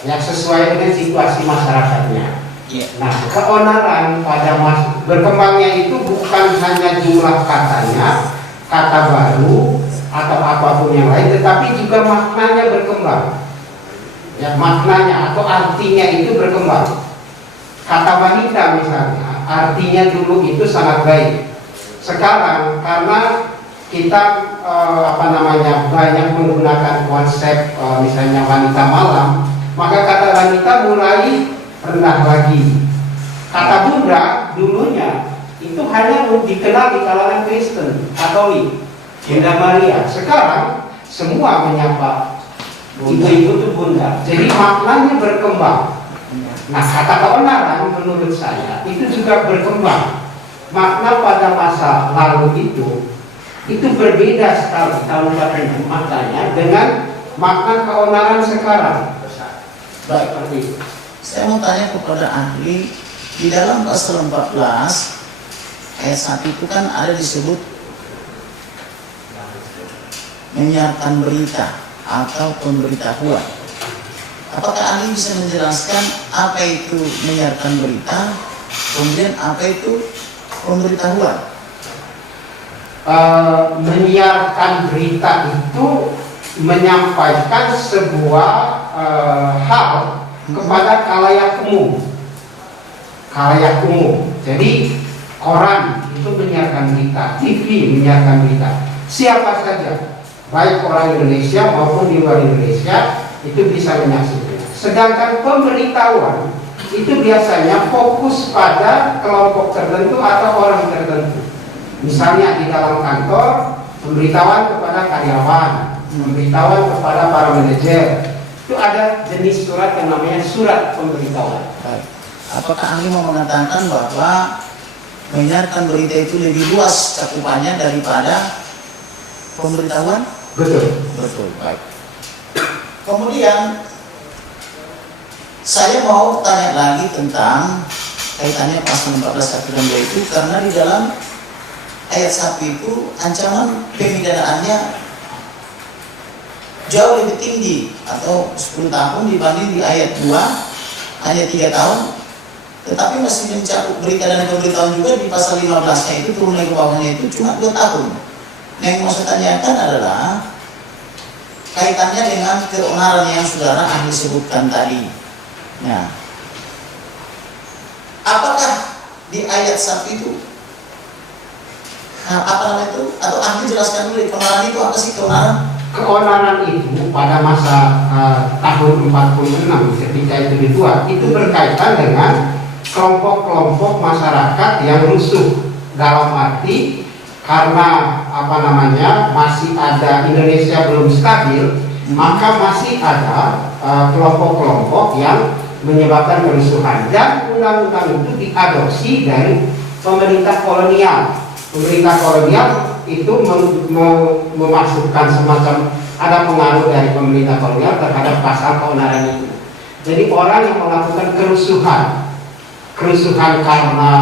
ya sesuai dengan situasi masyarakatnya. Nah, keonaran pada berkembangnya itu bukan hanya jumlah katanya, kata baru atau apapun yang lain, tetapi juga maknanya berkembang. Ya, maknanya atau artinya itu berkembang. Kata wanita misalnya, artinya dulu itu sangat baik. Sekarang karena kita banyak menggunakan konsep misalnya wanita malam, maka kata wanita mulai rendah lagi. Kata bunda dulunya itu hanya dikenal di kalangan Kristen, Katolik. Bunda Maria. Sekarang semua menyapa ibu-ibu itu bunda. Jadi maknanya berkembang. Nah, kata keonaran menurut saya itu juga berkembang. Makna pada masa lalu itu berbeda sekali tahun 46 maknanya dengan makna keonaran sekarang. Baik, saya mau tanya kepada ahli, di dalam pasal 14 ayat 1 itu kan ada disebut menyiarkan berita atau pemberitahuan. Apakah ahli bisa menjelaskan apa itu menyiarkan berita, kemudian apa itu pemberitahuan? Menyiarkan berita itu menyampaikan sebuah hal kepada khalayak umum. Khalayak umum. Jadi koran itu menyiarkan berita, TV menyiarkan berita. Siapa saja, baik orang Indonesia maupun di luar Indonesia, itu bisa menyaksikan. Sedangkan pemberitahuan itu biasanya fokus pada kelompok tertentu atau orang tertentu. Misalnya di dalam kantor, pemberitahuan kepada karyawan, pemberitahuan kepada para manajer. Itu ada jenis surat yang namanya surat pemberitahuan. Apakah ahli mau mengatakan bahwa menyiarkan berita itu lebih luas cakupannya daripada pemberitahuan? Betul. Betul, baik. Kemudian saya mau tanya lagi tentang kaitannya pasal 14 ayat 2 itu, karena di dalam ayat 1 itu ancaman pemidanaannya jauh lebih tinggi atau 10 tahun dibanding di ayat 2 hanya 3 tahun, tetapi masih mencakup berita dan pemberitahuan juga di pasal 15-nya itu turun ke bawahnya itu cuma 2 tahun. Yang mau saya tanyakan adalah kaitannya dengan keonaran yang saudara ahli sebutkan tadi. Nah, apakah di ayat 1 itu apa namanya itu, atau ahli jelaskan dulu keonaran itu apa sih? Keonaran itu pada masa tahun 46 ketika itu dibuat, itu berkaitan dengan kelompok-kelompok masyarakat yang rusuh, dalam arti karena masih ada Indonesia belum stabil, maka masih ada kelompok-kelompok yang menyebabkan kerusuhan, dan undang-undang itu diadopsi dari pemerintah kolonial. Pemerintah kolonial itu memasukkan semacam ada pengaruh dari pemerintah kolonial terhadap pasal keonaran itu. Jadi orang yang melakukan kerusuhan karena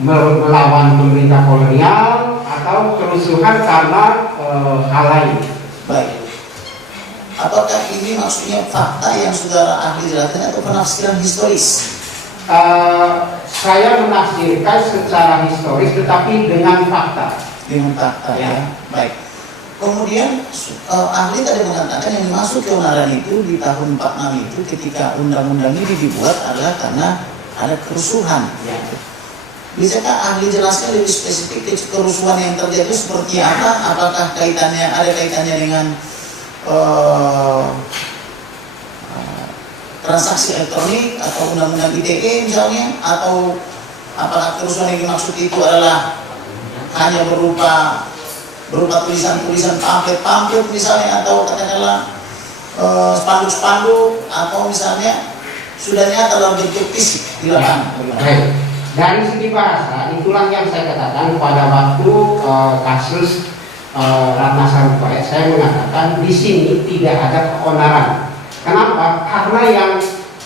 melawan pemerintah kolonial, atau kerusuhan karena hal lain. Baik. Apakah ini maksudnya fakta yang saudara ahli jelaskan atau penafsiran historis? Saya menafsirkan secara historis, tetapi dengan fakta. Dengan fakta, ya. Baik. Kemudian ahli tadi mengatakan yang masuk keonaran itu di tahun 46 itu ketika undang-undang ini dibuat adalah karena ada kerusuhan. Ya. Bisakah ahli jelaskan lebih spesifik kerusuhan yang terjadi seperti apa? Apakah ada kaitannya dengan transaksi elektronik atau undang-undang ITE misalnya, atau apakah kerusuhan yang dimaksud itu adalah hanya berupa tulisan-tulisan pamflet misalnya, atau katakanlah spanduk-spanduk, atau misalnya sudah nyata dalam bentuk fisik di lapangan. Baik. Dari segi bahasa, itulah yang saya katakan pada waktu kasus Ratna Sarumpait, saya mengatakan di sini tidak ada keonaran. Kenapa? Karena yang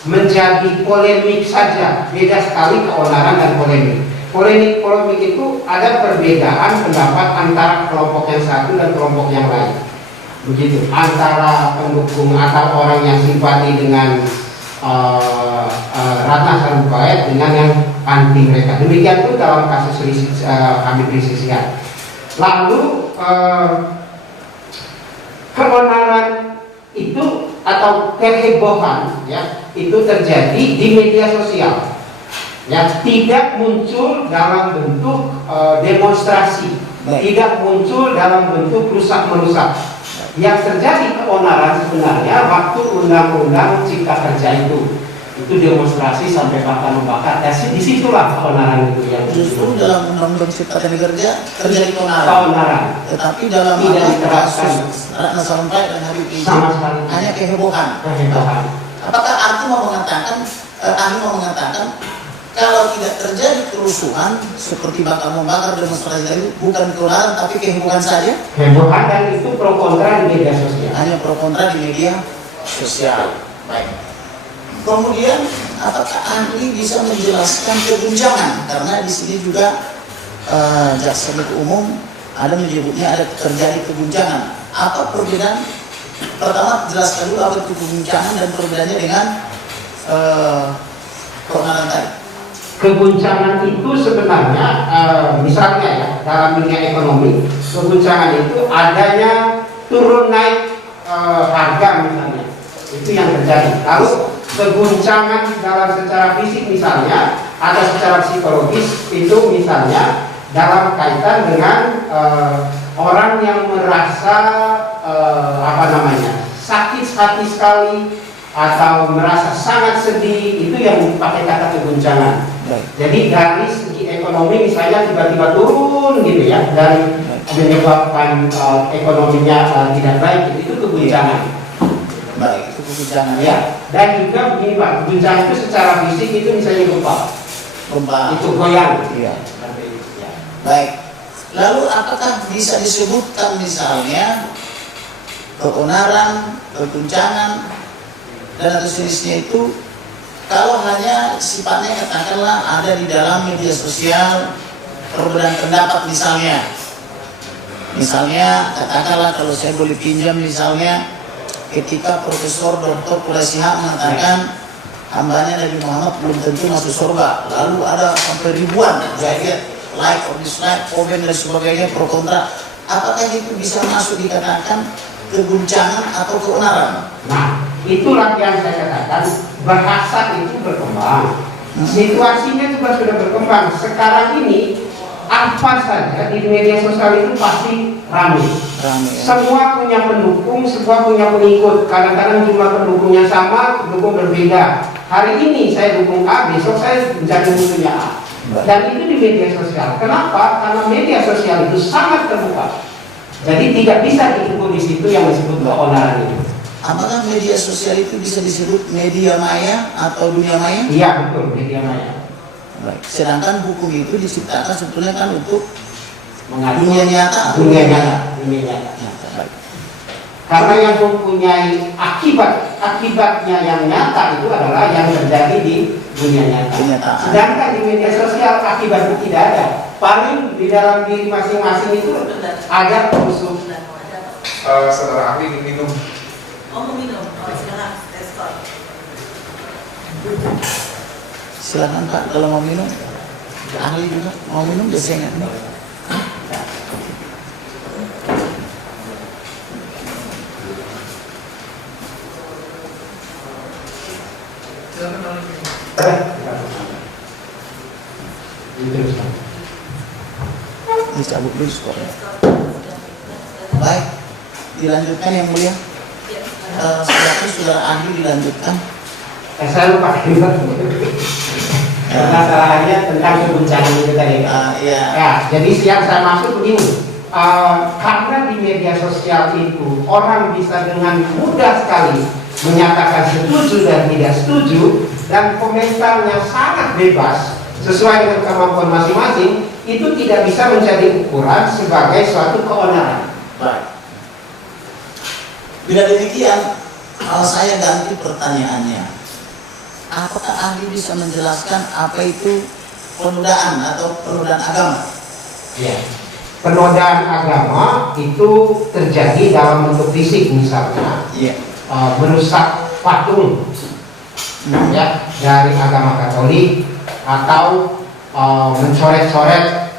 menjadi polemik saja, beda sekali keonaran dan polemik. Polemik itu ada perbedaan pendapat antara kelompok yang satu dan kelompok yang lain. Begitu, antara pendukung atau orang yang simpati dengan Ratna Sarumpait dengan yang anti mereka. Demikian pun dalam kasus Habib Rizik Sihab. Lalu keonaran itu atau kehebohan, ya, itu terjadi di media sosial. Ya, tidak muncul dalam bentuk demonstrasi, tidak muncul dalam bentuk rusak-merusak. Yang terjadi keonaran sebenarnya waktu undang-undang Cipta Kerja itu. itu demonstrasi sampai bakar membakar. Disitulah keonaran itu yang Justru dalam Undang-Undang Cipta Kerja terjadi keonaran. tetapi dalam Tidak diterapkan. Ratna Sarumpait dan Habib Rizik Sama sekali. hanya kehebohan. Apakah ahli mau mengatakan kalau tidak terjadi kerusuhan seperti bakar membakar demonstrasi itu bukan keonaran tapi kehebohan saja? Hebohan dan itu pro kontra di media sosial. Hanya pro kontra di media sosial. Baik. Kemudian apakah ahli bisa menjelaskan keguncangan? Karena di sini juga jaksa penuntut umum ada menyebutnya ada terjadi keguncangan. Apa perbedaan? Pertama jelaskan dulu apa itu keguncangan dan perbedaannya dengan keonaran tadi. Keguncangan itu sebenarnya misalnya ya dalam dunia ekonomi, keguncangan itu adanya turun naik harga misalnya, itu yang terjadi. Lalu keguncangan dalam secara fisik misalnya, ada secara psikologis itu misalnya dalam kaitan dengan orang yang merasa sakit hati sekali atau merasa sangat sedih, itu yang dipakai kata keguncangan. Jadi dari segi ekonomi misalnya tiba-tiba turun gitu ya, dan menyebabkan ekonominya tidak baik, itu keguncangan. Baik, itu keguncangan ya. Dan juga begini Pak, keguncangan itu secara fisik itu misalnya gempa, itu goyang. Iya. Baik. Lalu apakah bisa disebutkan misalnya keonaran, keguncangan dan atau jenisnya itu kalau hanya sifatnya katakanlah ada di dalam media sosial, perbedaan pendapat misalnya katakanlah kalau saya boleh pinjam misalnya ketika Profesor Dr. Quraish Shihab mengatakan hambanya Nabi Muhammad belum tentu masuk surga, lalu ada sampai ribuan jadi like or dislike, komen dan sebagainya pro kontra, apakah itu bisa masuk dikatakan keguncangan atau keonaran? Nah, itulah yang saya katakan, bahasa itu berkembang, situasinya juga sudah berkembang. Sekarang ini apa saja di media sosial itu pasti ramai. Semua punya pendukung, semua punya pengikut. Kadang-kadang jumlah pendukungnya sama, pendukung berbeda. Hari ini saya dukung A, besok saya menjadi musuhnya A. Dan itu di media sosial. Kenapa? Karena media sosial itu sangat terbuka. Jadi tidak bisa diukur di situ yang disebut keonaran itu. Apakah media sosial itu bisa disebut media maya atau dunia maya? Iya betul, media maya. Baik. Sedangkan hukum itu diciptakan sebetulnya kan untuk mengatur dunia nyata. Dunia nyata. Baik. Karena yang mempunyai akibatnya yang nyata itu adalah yang terjadi di dunia nyata. Sedangkan di media sosial akibat itu tidak ada. Paling di dalam diri masing-masing itu ada musuh. Saudara ahli minum. Minum. Silakan. Silakan Pak kalau mau minum. Ahli juga mau minum biasanya nih. Dicabut dulu skornya. Baik, dilanjutkan yang mulia. Silakan saudara ahli dilanjutkan. Saya lupa masalahnya tentang keguncangan itu tadi. Ya, jadi yang saya maksud begini. Karena di media sosial itu orang bisa dengan mudah sekali menyatakan setuju dan tidak setuju, dan komentarnya sangat bebas sesuai dengan kemampuan masing-masing, itu tidak bisa menjadi ukuran sebagai suatu keonaran. Baik. Bila demikian, saya ganti pertanyaannya. Apakah ahli bisa menjelaskan apa itu penodaan atau penodaan agama? Ya. Penodaan agama itu terjadi dalam bentuk fisik misalnya, merusak patung ya dari agama Katolik, atau mencoret-coret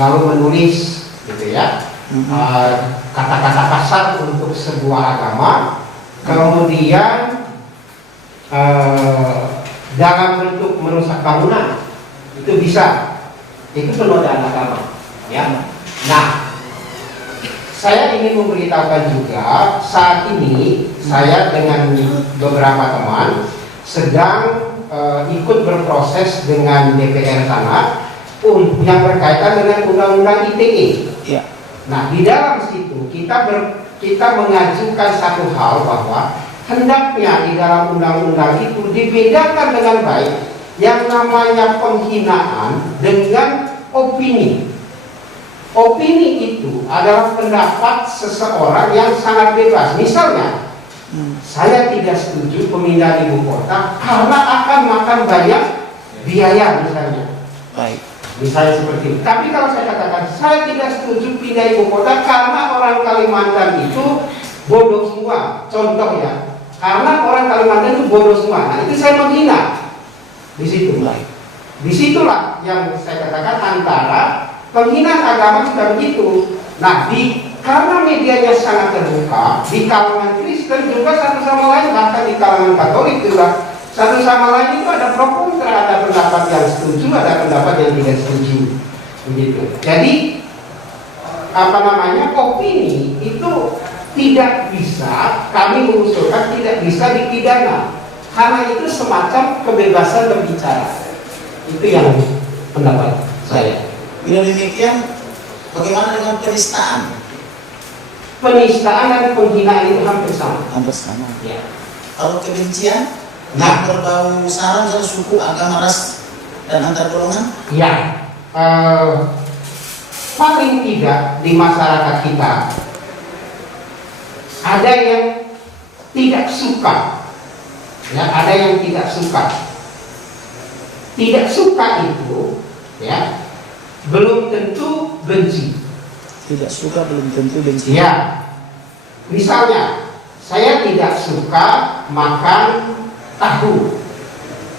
lalu menulis gitu ya kata-kata kasar untuk sebuah agama, kemudian dalam bentuk merusak bangunan, itu bisa, itu penodaan agama ya. Nah, saya ingin memberitahukan juga saat ini saya dengan beberapa teman sedang ikut berproses dengan DPR sana yang berkaitan dengan undang-undang ITE. Ya. Nah, di dalam situ kita mengajukan satu hal bahwa hendaknya di dalam undang-undang itu dibedakan dengan baik yang namanya penghinaan dengan opini. Opini itu adalah pendapat seseorang yang sangat bebas. Misalnya, saya tidak setuju pemindahan ibu kota karena akan makan banyak biaya misalnya. Baik. Misalnya seperti itu. Tapi kalau saya katakan saya tidak setuju pindah ibu kota karena orang Kalimantan itu bodoh semua. Contoh ya, karena orang Kalimantan itu bodoh semua. Nah, itu saya menghina. Di situ. Disitulah yang saya katakan antara penghinaan agama sudah begitu. Nah, karena medianya sangat terbuka di kalangan Kristen juga satu sama lain, bahkan di kalangan Katolik juga satu sama lain itu ada pro kontra, ada pendapat yang setuju, ada pendapat yang tidak setuju, begitu. Jadi opini itu tidak bisa kami mengusulkan, tidak bisa dipidana karena itu semacam kebebasan berbicara. Itu yang pendapat saya. Bila demikian, bagaimana dengan penistaan? Penistaan dan penghinaan itu hampir sama. Hampir sama. Ya. Kalau kebencian, yang berbau sara, misalnya suku, agama, ras, dan antar golongan? Ya, paling tidak di masyarakat kita ada yang tidak suka, ya, ada yang tidak suka. Tidak suka itu, ya, belum tentu benci. Tidak suka belum tentu benci. Ya, misalnya saya tidak suka makan tahu,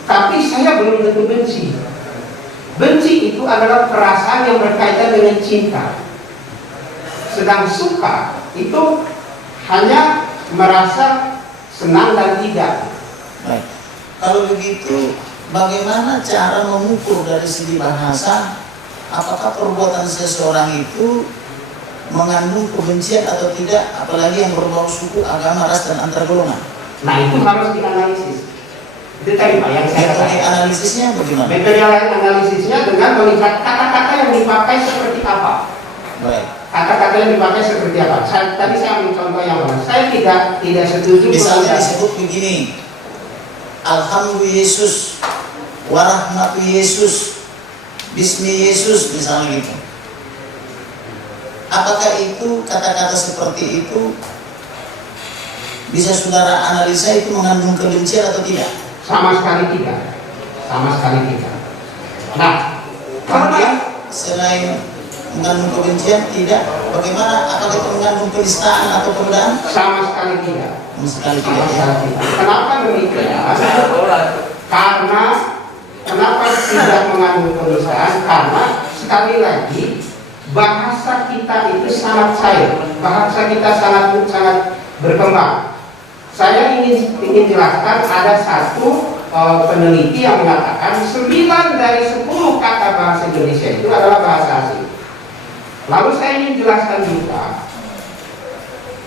tapi saya belum tentu benci. Benci itu adalah perasaan yang berkaitan dengan cinta. Sedang suka itu hanya merasa senang dan tidak. Baik. Kalau begitu, bagaimana cara mengukur dari segi bahasa apakah perbuatan seseorang itu mengandung kebencian atau tidak, apalagi yang berbau suku, agama, ras, dan antar golongan? Nah, itu harus dianalisis. Itu tadi Pak yang saya Metode katakan. analisisnya bagaimana? Metode analisisnya dengan melihat kata-kata yang dipakai seperti apa. Baik. Kata-kata yang dipakai seperti apa. Tadi saya ambil contoh yang mana. Saya tidak setuju. Misalnya disebut begini, Alhamdulillah Yesus, Warahmatu Yesus, Bismi Yesus, misalnya gitu. Apakah itu kata-kata seperti itu bisa saudara analisa itu mengandung kebencian atau tidak? Sama sekali tidak. Sama sekali tidak. Nah, Kemudian selain mengandung kebencian tidak, bagaimana? Apakah itu mengandung penistaan atau penghinaan? sama sekali tidak. Sama sekali Sama tidak. sekali tidak. Kenapa demikian? Karena kenapa tidak mengandung penistaan? Karena sekali lagi bahasa kita itu sangat cair, bahasa kita sangat berkembang. Saya ingin jelaskan ada satu peneliti yang mengatakan 9 dari 10 kata bahasa Indonesia itu adalah bahasa asing. Lalu saya ingin jelaskan juga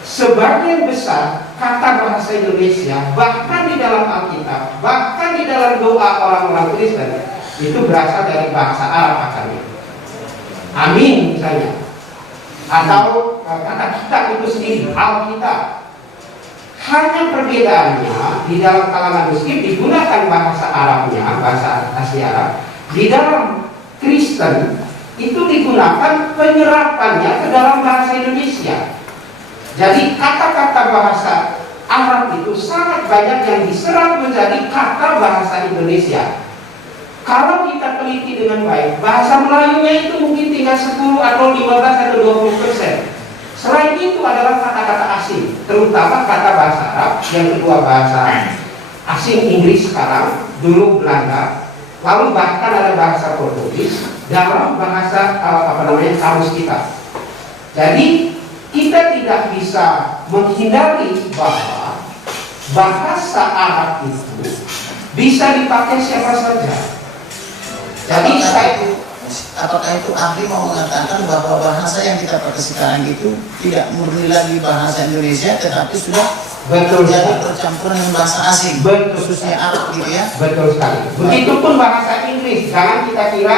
sebagian besar kata bahasa Indonesia bahkan di dalam Alkitab, bahkan di dalam doa orang-orang Kristen itu berasal dari bahasa Arab asalnya. Amin misalnya, atau kata kitab itu sendiri, Alkitab. Hanya perbedaannya di dalam kalangan Muslim digunakan bahasa Arabnya, bahasa asli Arab. Di dalam Kristen itu digunakan penyerapannya ke dalam bahasa Indonesia. Jadi kata-kata bahasa Arab itu sangat banyak yang diserap menjadi kata bahasa Indonesia. Kalau kita teliti dengan baik, bahasa Melayunya itu mungkin tinggal 10 atau 15 atau 20%. Selain itu adalah kata-kata asing, terutama kata bahasa Arab, yang kedua bahasa asing Inggris sekarang, dulu Belanda, lalu bahkan ada bahasa Portugis dalam bahasa kamus kita. Jadi kita tidak bisa menghindari bahwa bahasa Arab itu bisa dipakai siapa saja. Jadi apakah itu ahli mau mengatakan bahwa bahasa yang kita pakai sekarang itu tidak murni lagi bahasa Indonesia, tetapi sudah Betul jadi sekali. percampuran dengan bahasa asing, Betul. khususnya Arab gitu ya? Betul sekali. Begitupun bahasa Inggris, jangan kita kira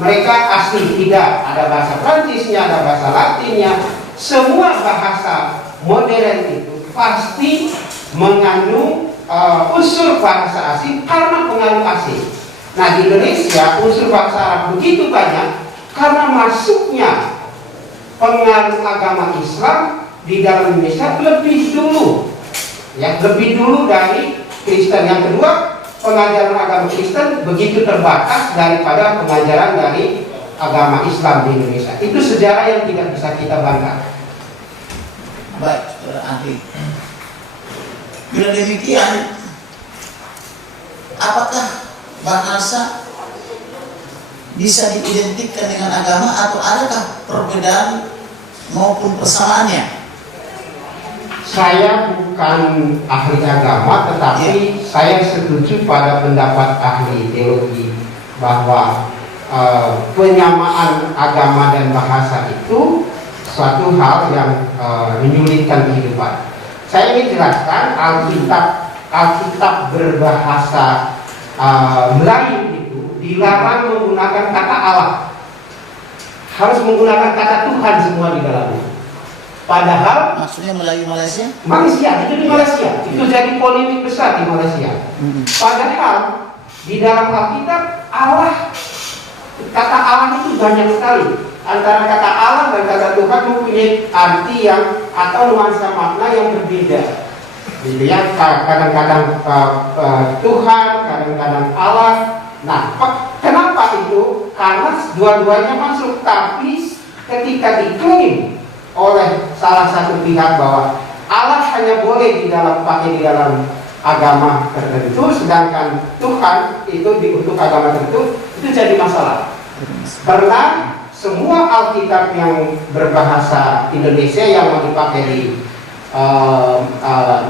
mereka asli, tidak. Ada bahasa Prancisnya, ada bahasa Latinnya. Semua bahasa modern itu pasti mengandung unsur bahasa asing karena pengaruh asing. Nah, di Indonesia unsur bahasa Arab begitu banyak karena masuknya pengaruh agama Islam di dalam Indonesia lebih dulu, ya, lebih dulu dari Kristen. Yang kedua, pengajaran agama Kristen begitu terbatas daripada pengajaran dari agama Islam di Indonesia. Itu sejarah yang tidak bisa kita bantah. Baik, saudara ahli. Bila demikian, apakah bahasa bisa diidentikan dengan agama atau adakah perbedaan maupun persamaannya? Saya bukan ahli agama, tetapi saya setuju pada pendapat ahli teologi bahwa penyamaan agama dan bahasa itu suatu hal yang menyulitkan kehidupan. Saya ingin jelaskan Alkitab berbahasa Melayu itu dilarang menggunakan kata Allah, harus menggunakan kata Tuhan semua di dalamnya. Padahal Maksudnya Melayu Malaysia? Malaysia, itu di Malaysia, itu jadi polemik besar di Malaysia. Padahal di dalam Alkitab Allah, kata Allah itu banyak sekali. Antara kata Allah dan kata Tuhan mempunyai arti yang atau nuansa makna yang berbeda. Dilihat kadang-kadang Tuhan, kadang-kadang Allah. Nah, kenapa itu? Karena dua-duanya masuk, tapi ketika diklaim oleh salah satu pihak bahwa Allah hanya boleh pakai di dalam agama tertentu, sedangkan Tuhan itu untuk agama tertentu, itu jadi masalah. Karena semua Alkitab yang berbahasa Indonesia yang mau dipakai di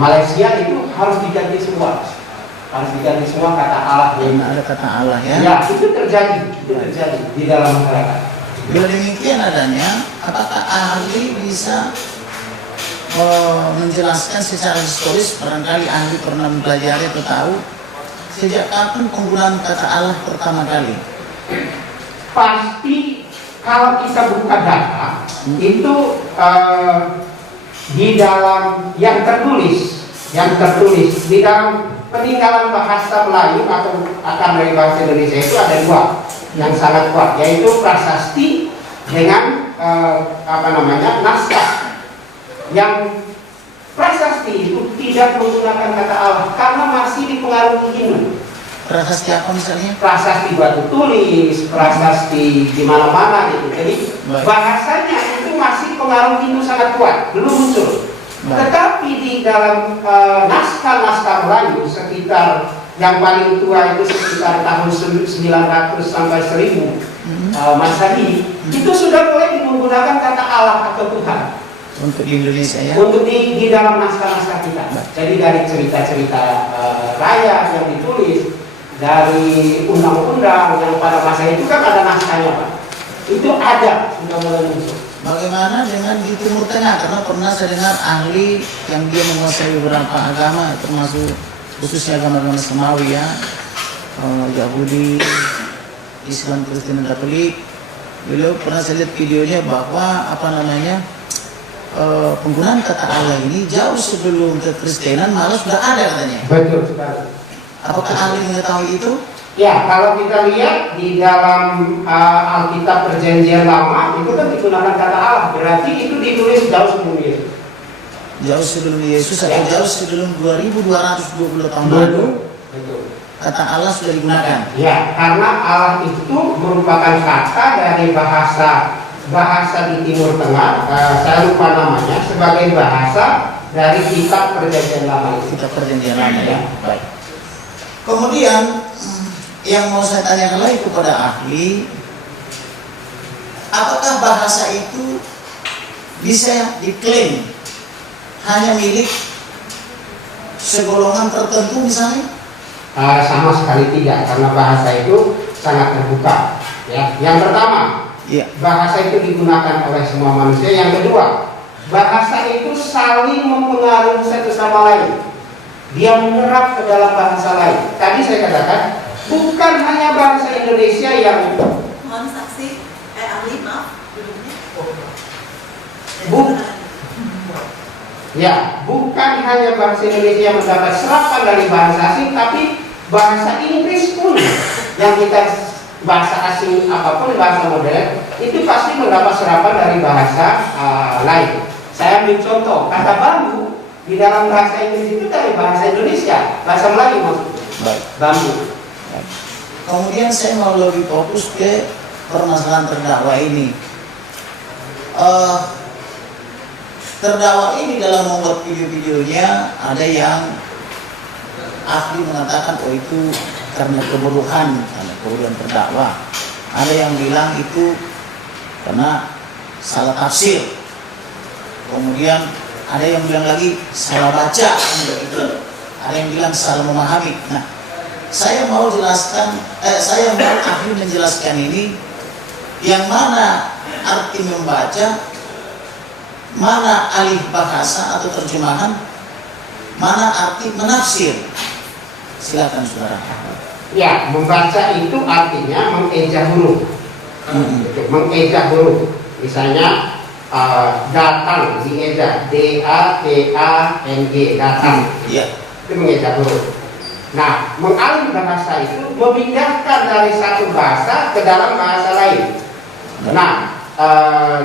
Malaysia itu harus diganti semua, kata Allah. Ada kata Allah ya? Ya, itu terjadi di dalam masyarakat. Bila demikian adanya, apakah ahli bisa menjelaskan secara historis, barangkali ahli pernah mempelajari atau tahu sejak kapan penggunaan kata Allah pertama kali? Pasti kalau kita buka data itu di dalam yang tertulis di dalam peninggalan bahasa Melayu atau akar dari bahasa Indonesia itu ada dua yang sangat kuat, yaitu prasasti dengan naskah. Yang prasasti itu tidak menggunakan kata Allah karena masih dipengaruhi Hindu. Prasasti apa misalnya? Prasasti batu tulis, prasasti di mana-mana gitu. Jadi bahasanya itu masih pengaruh Hindu sangat kuat, belum muncul. Tetapi di dalam naskah-naskah Melayu sekitar yang paling tua itu sekitar tahun 900 sampai 1000 Masehi, itu sudah mulai menggunakan kata Allah atau Tuhan. Untuk di Indonesia ya? Untuk di dalam naskah-naskah kita. Jadi dari cerita-cerita rakyat yang ditulis, dari undang-undang yang pada masa itu kan ada naskahnya, Pak. Itu ada, sudah mulai muncul. Bagaimana dengan di Timur Tengah? Karena pernah saya dengar ahli yang dia menguasai beberapa agama, termasuk khususnya agama-agama Samawi ya, Yahudi, Islam, Kristen, dan Katolik. Beliau pernah saya lihat videonya bahwa penggunaan kata Allah ini jauh sebelum kekristenan malah sudah ada katanya. Betul sekali. Apakah ahli mengetahui itu? Ya, kalau kita lihat di dalam Alkitab Perjanjian Lama itu kan digunakan kata Allah, berarti itu ditulis jauh sebelum Yesus. Jauh sebelum Yesus atau jauh sebelum 2220 tahun lalu? Betul. Kata Allah sudah digunakan. Ya, karena Allah itu merupakan kata dari bahasa di Timur Tengah, saya lupa namanya, sebagai bahasa dari kitab Perjanjian Lama. Kitab Perjanjian Lama ya. Baik. Kemudian yang mau saya tanyakan lagi kepada ahli, apakah bahasa itu bisa diklaim hanya milik segolongan tertentu misalnya? Sama sekali tidak, karena bahasa itu sangat terbuka. Ya, yang pertama, Iya. bahasa itu digunakan oleh semua manusia. Yang kedua, bahasa itu saling mempengaruhi satu sama lain. Dia menyerap ke dalam bahasa lain. Tadi saya katakan, bukan hanya bahasa Indonesia yang Mohon saksi, ahli maaf dulunya. bukan hanya bahasa Indonesia yang mendapat serapan dari bahasa asing, tapi bahasa Inggris pun yang kita bahasa asing apapun, bahasa modern itu pasti mendapat serapan dari bahasa lain. Saya ambil contoh, kata bambu di dalam bahasa Inggris itu dari bahasa Indonesia, bahasa Melayu maksudnya. Baik. Bambu. Kemudian saya mau lebih fokus ke permasalahan terdakwa ini. Terdakwa ini dalam membuat video-videonya ada yang ahli mengatakan oh itu karena kebodohan terdakwa. Ada yang bilang itu karena salah tafsir. Kemudian ada yang bilang lagi salah baca, gitu. Ada yang bilang salah memahami. Nah, saya mau ahli menjelaskan ini yang mana arti membaca, mana alih bahasa atau terjemahan, mana arti menafsir. Silakan saudara. Ya, membaca itu artinya mengeja huruf. Mengeja huruf. Misalnya datang dieja, D-A-T-A-N-G, datang. Iya. Itu mengeja huruf. Nah, mengalih bahasa itu memindahkan dari satu bahasa ke dalam bahasa lain. Nah,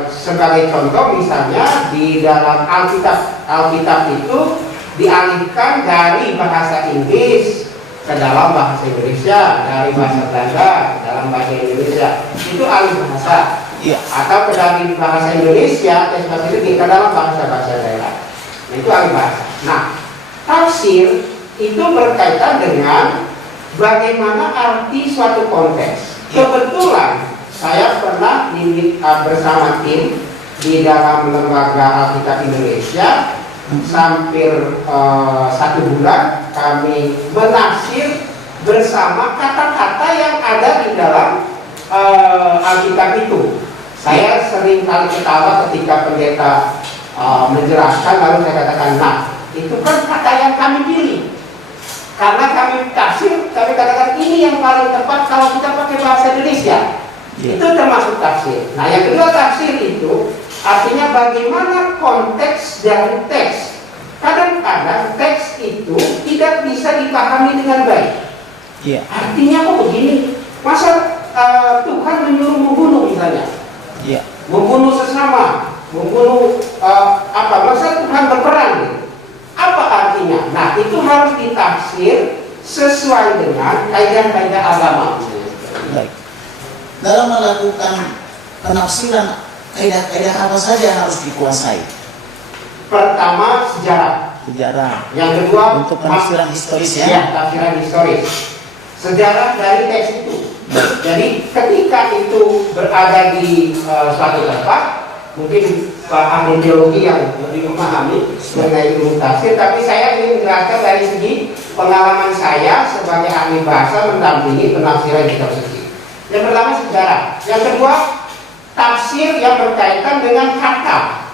sebagai contoh misalnya di dalam Alkitab itu dialihkan dari bahasa Inggris ke dalam bahasa Indonesia, dari bahasa Belanda ke dalam bahasa Indonesia. Itu alih bahasa. Iya. Atau dari bahasa Indonesia ke dalam bahasa daerah. Nah, itu alih bahasa. Nah, tafsir itu berkaitan dengan bagaimana arti suatu konteks. Kebetulan saya pernah bersama tim di dalam lembaga Alkitab Indonesia hampir 1 bulan kami menafsir bersama kata-kata yang ada di dalam Alkitab itu. Saya sering kali ketawa ketika pendeta menjelaskan, lalu saya katakan, nah itu kan kata yang kami pilih. Karena kami tafsir, kami katakan ini yang paling tepat kalau kita pakai bahasa Indonesia. Itu termasuk tafsir. Nah, yang kedua tafsir itu artinya bagaimana konteks dari teks. Kadang-kadang teks itu tidak bisa dipahami dengan baik. Iya. Artinya kok begini? Masa Tuhan menyuruh membunuh misalnya? Iya. Membunuh sesama, membunuh masa Tuhan berperang? Apa artinya? Nah, itu harus ditafsir sesuai dengan kaidah-kaidah agama. Baik. Dalam melakukan penafsiran, kaidah-kaidah apa saja yang harus dikuasai? Pertama, sejarah. Sejarah. Yang kedua, untuk penafsiran historis ya. Ya, tafsiran historis. Sejarah dari teks itu. Jadi ketika itu berada di suatu tempat, mungkin ahli teologi yang lebih memahami mengenai ilmu tafsir, tapi saya ingin menjelaskan dari segi pengalaman saya sebagai ahli bahasa mendampingi penafsiran kitab suci. Yang pertama sejarah, yang kedua tafsir yang berkaitan dengan kata.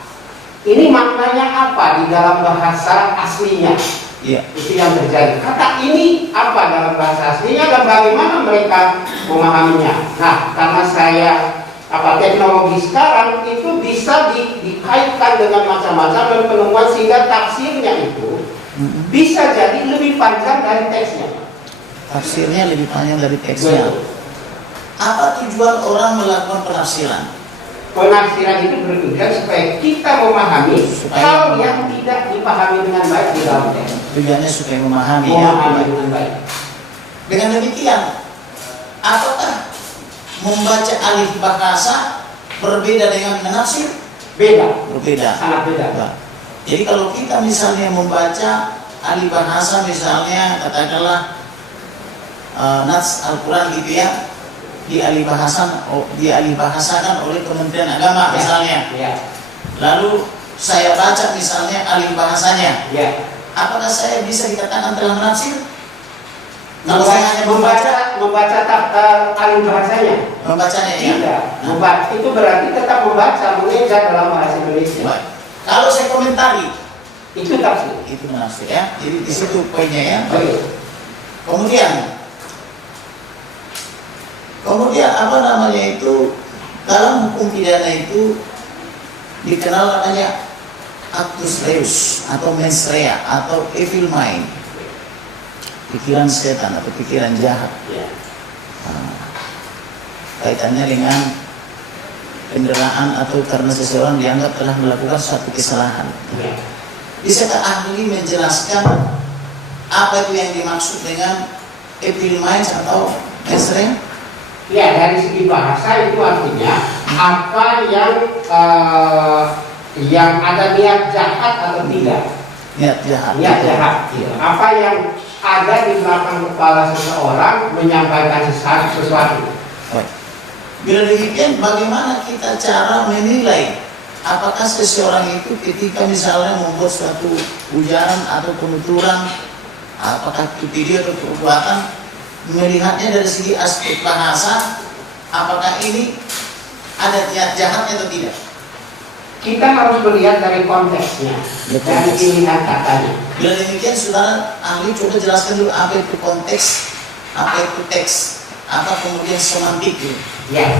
Ini maknanya apa di dalam bahasa aslinya? Iya. Itu yang terjadi. Kata ini apa dalam bahasa aslinya dan bagaimana mereka memahaminya? Nah, karena saya teknologi sekarang itu bisa dikaitkan dengan macam-macam penemuan sehingga tafsirnya itu bisa jadi lebih panjang dari teksnya. Tafsirnya lebih panjang dari teksnya. Betul. Apa tujuan orang melakukan penafsiran? Penafsiran itu bertujuan supaya kita memahami hal yang tidak dipahami dengan baik di dalam teks. Tujuannya supaya memahami Dengan baik. Dengan demikian, apakah membaca alih bahasa berbeda dengan menafsir? Beda. Berbeda. Sangat beda. Nah, jadi kalau kita misalnya membaca alih bahasa, misalnya katakanlah Nats Al-Quran gitu ya, dialihbahasakan oleh Kementerian Agama misalnya. Ya. Lalu saya baca misalnya alih bahasanya. Ya. Apakah saya bisa dikatakan telah menafsir? Kalau saya hanya membaca alur bahasanya. membacanya ya. Tidak, membaca itu berarti tetap membaca, mengeja dalam bahasa Indonesia. Baik. Kalau saya komentari, Itu tafsir. itu nafsir ya. Jadi di situ poinnya ya. Baik. Kemudian apa namanya itu, dalam hukum pidana itu dikenal namanya actus reus atau mens rea atau evil mind, pikiran setan atau pikiran jahat. Ya. Kaitannya dengan penderaan atau karena seseorang dianggap telah melakukan suatu kesalahan. Ya. Bisakah ahli menjelaskan apa itu yang dimaksud dengan evil mind atau mens rea? Ya, dari segi bahasa itu artinya apa yang ada niat jahat atau tidak. Niat jahat. Niat jahat. Iya. Apa yang ada di belakang kepala seseorang menyampaikan sesuatu. Baik. Bila demikian, bagaimana kita cara menilai apakah seseorang itu ketika misalnya membuat suatu ujaran atau penuturan, apakah itu video atau perbuatan, melihatnya dari segi aspek bahasa, apakah ini ada niat jahatnya atau tidak? Kita harus melihat dari konteksnya, Ya, dari konteks. pilihan katanya. Bila demikian, saudara ahli coba jelaskan dulu apa itu konteks, apa itu teks, apa kemudian semantik itu. Ya,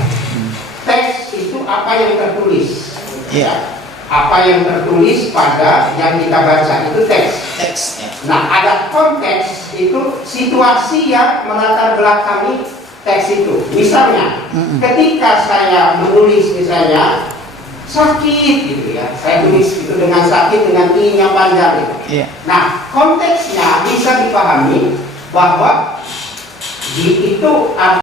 teks itu apa yang tertulis. Ya, Apa yang tertulis pada yang kita baca itu teks. teks. Ya. Nah, ada konteks itu situasi yang melatar belakangi teks itu. Misalnya, ketika saya menulis misalnya sakit gitu ya, saya tulis itu dengan sakit dengan i-nya panjang gitu. Iya. Nah, konteksnya bisa dipahami bahwa di itu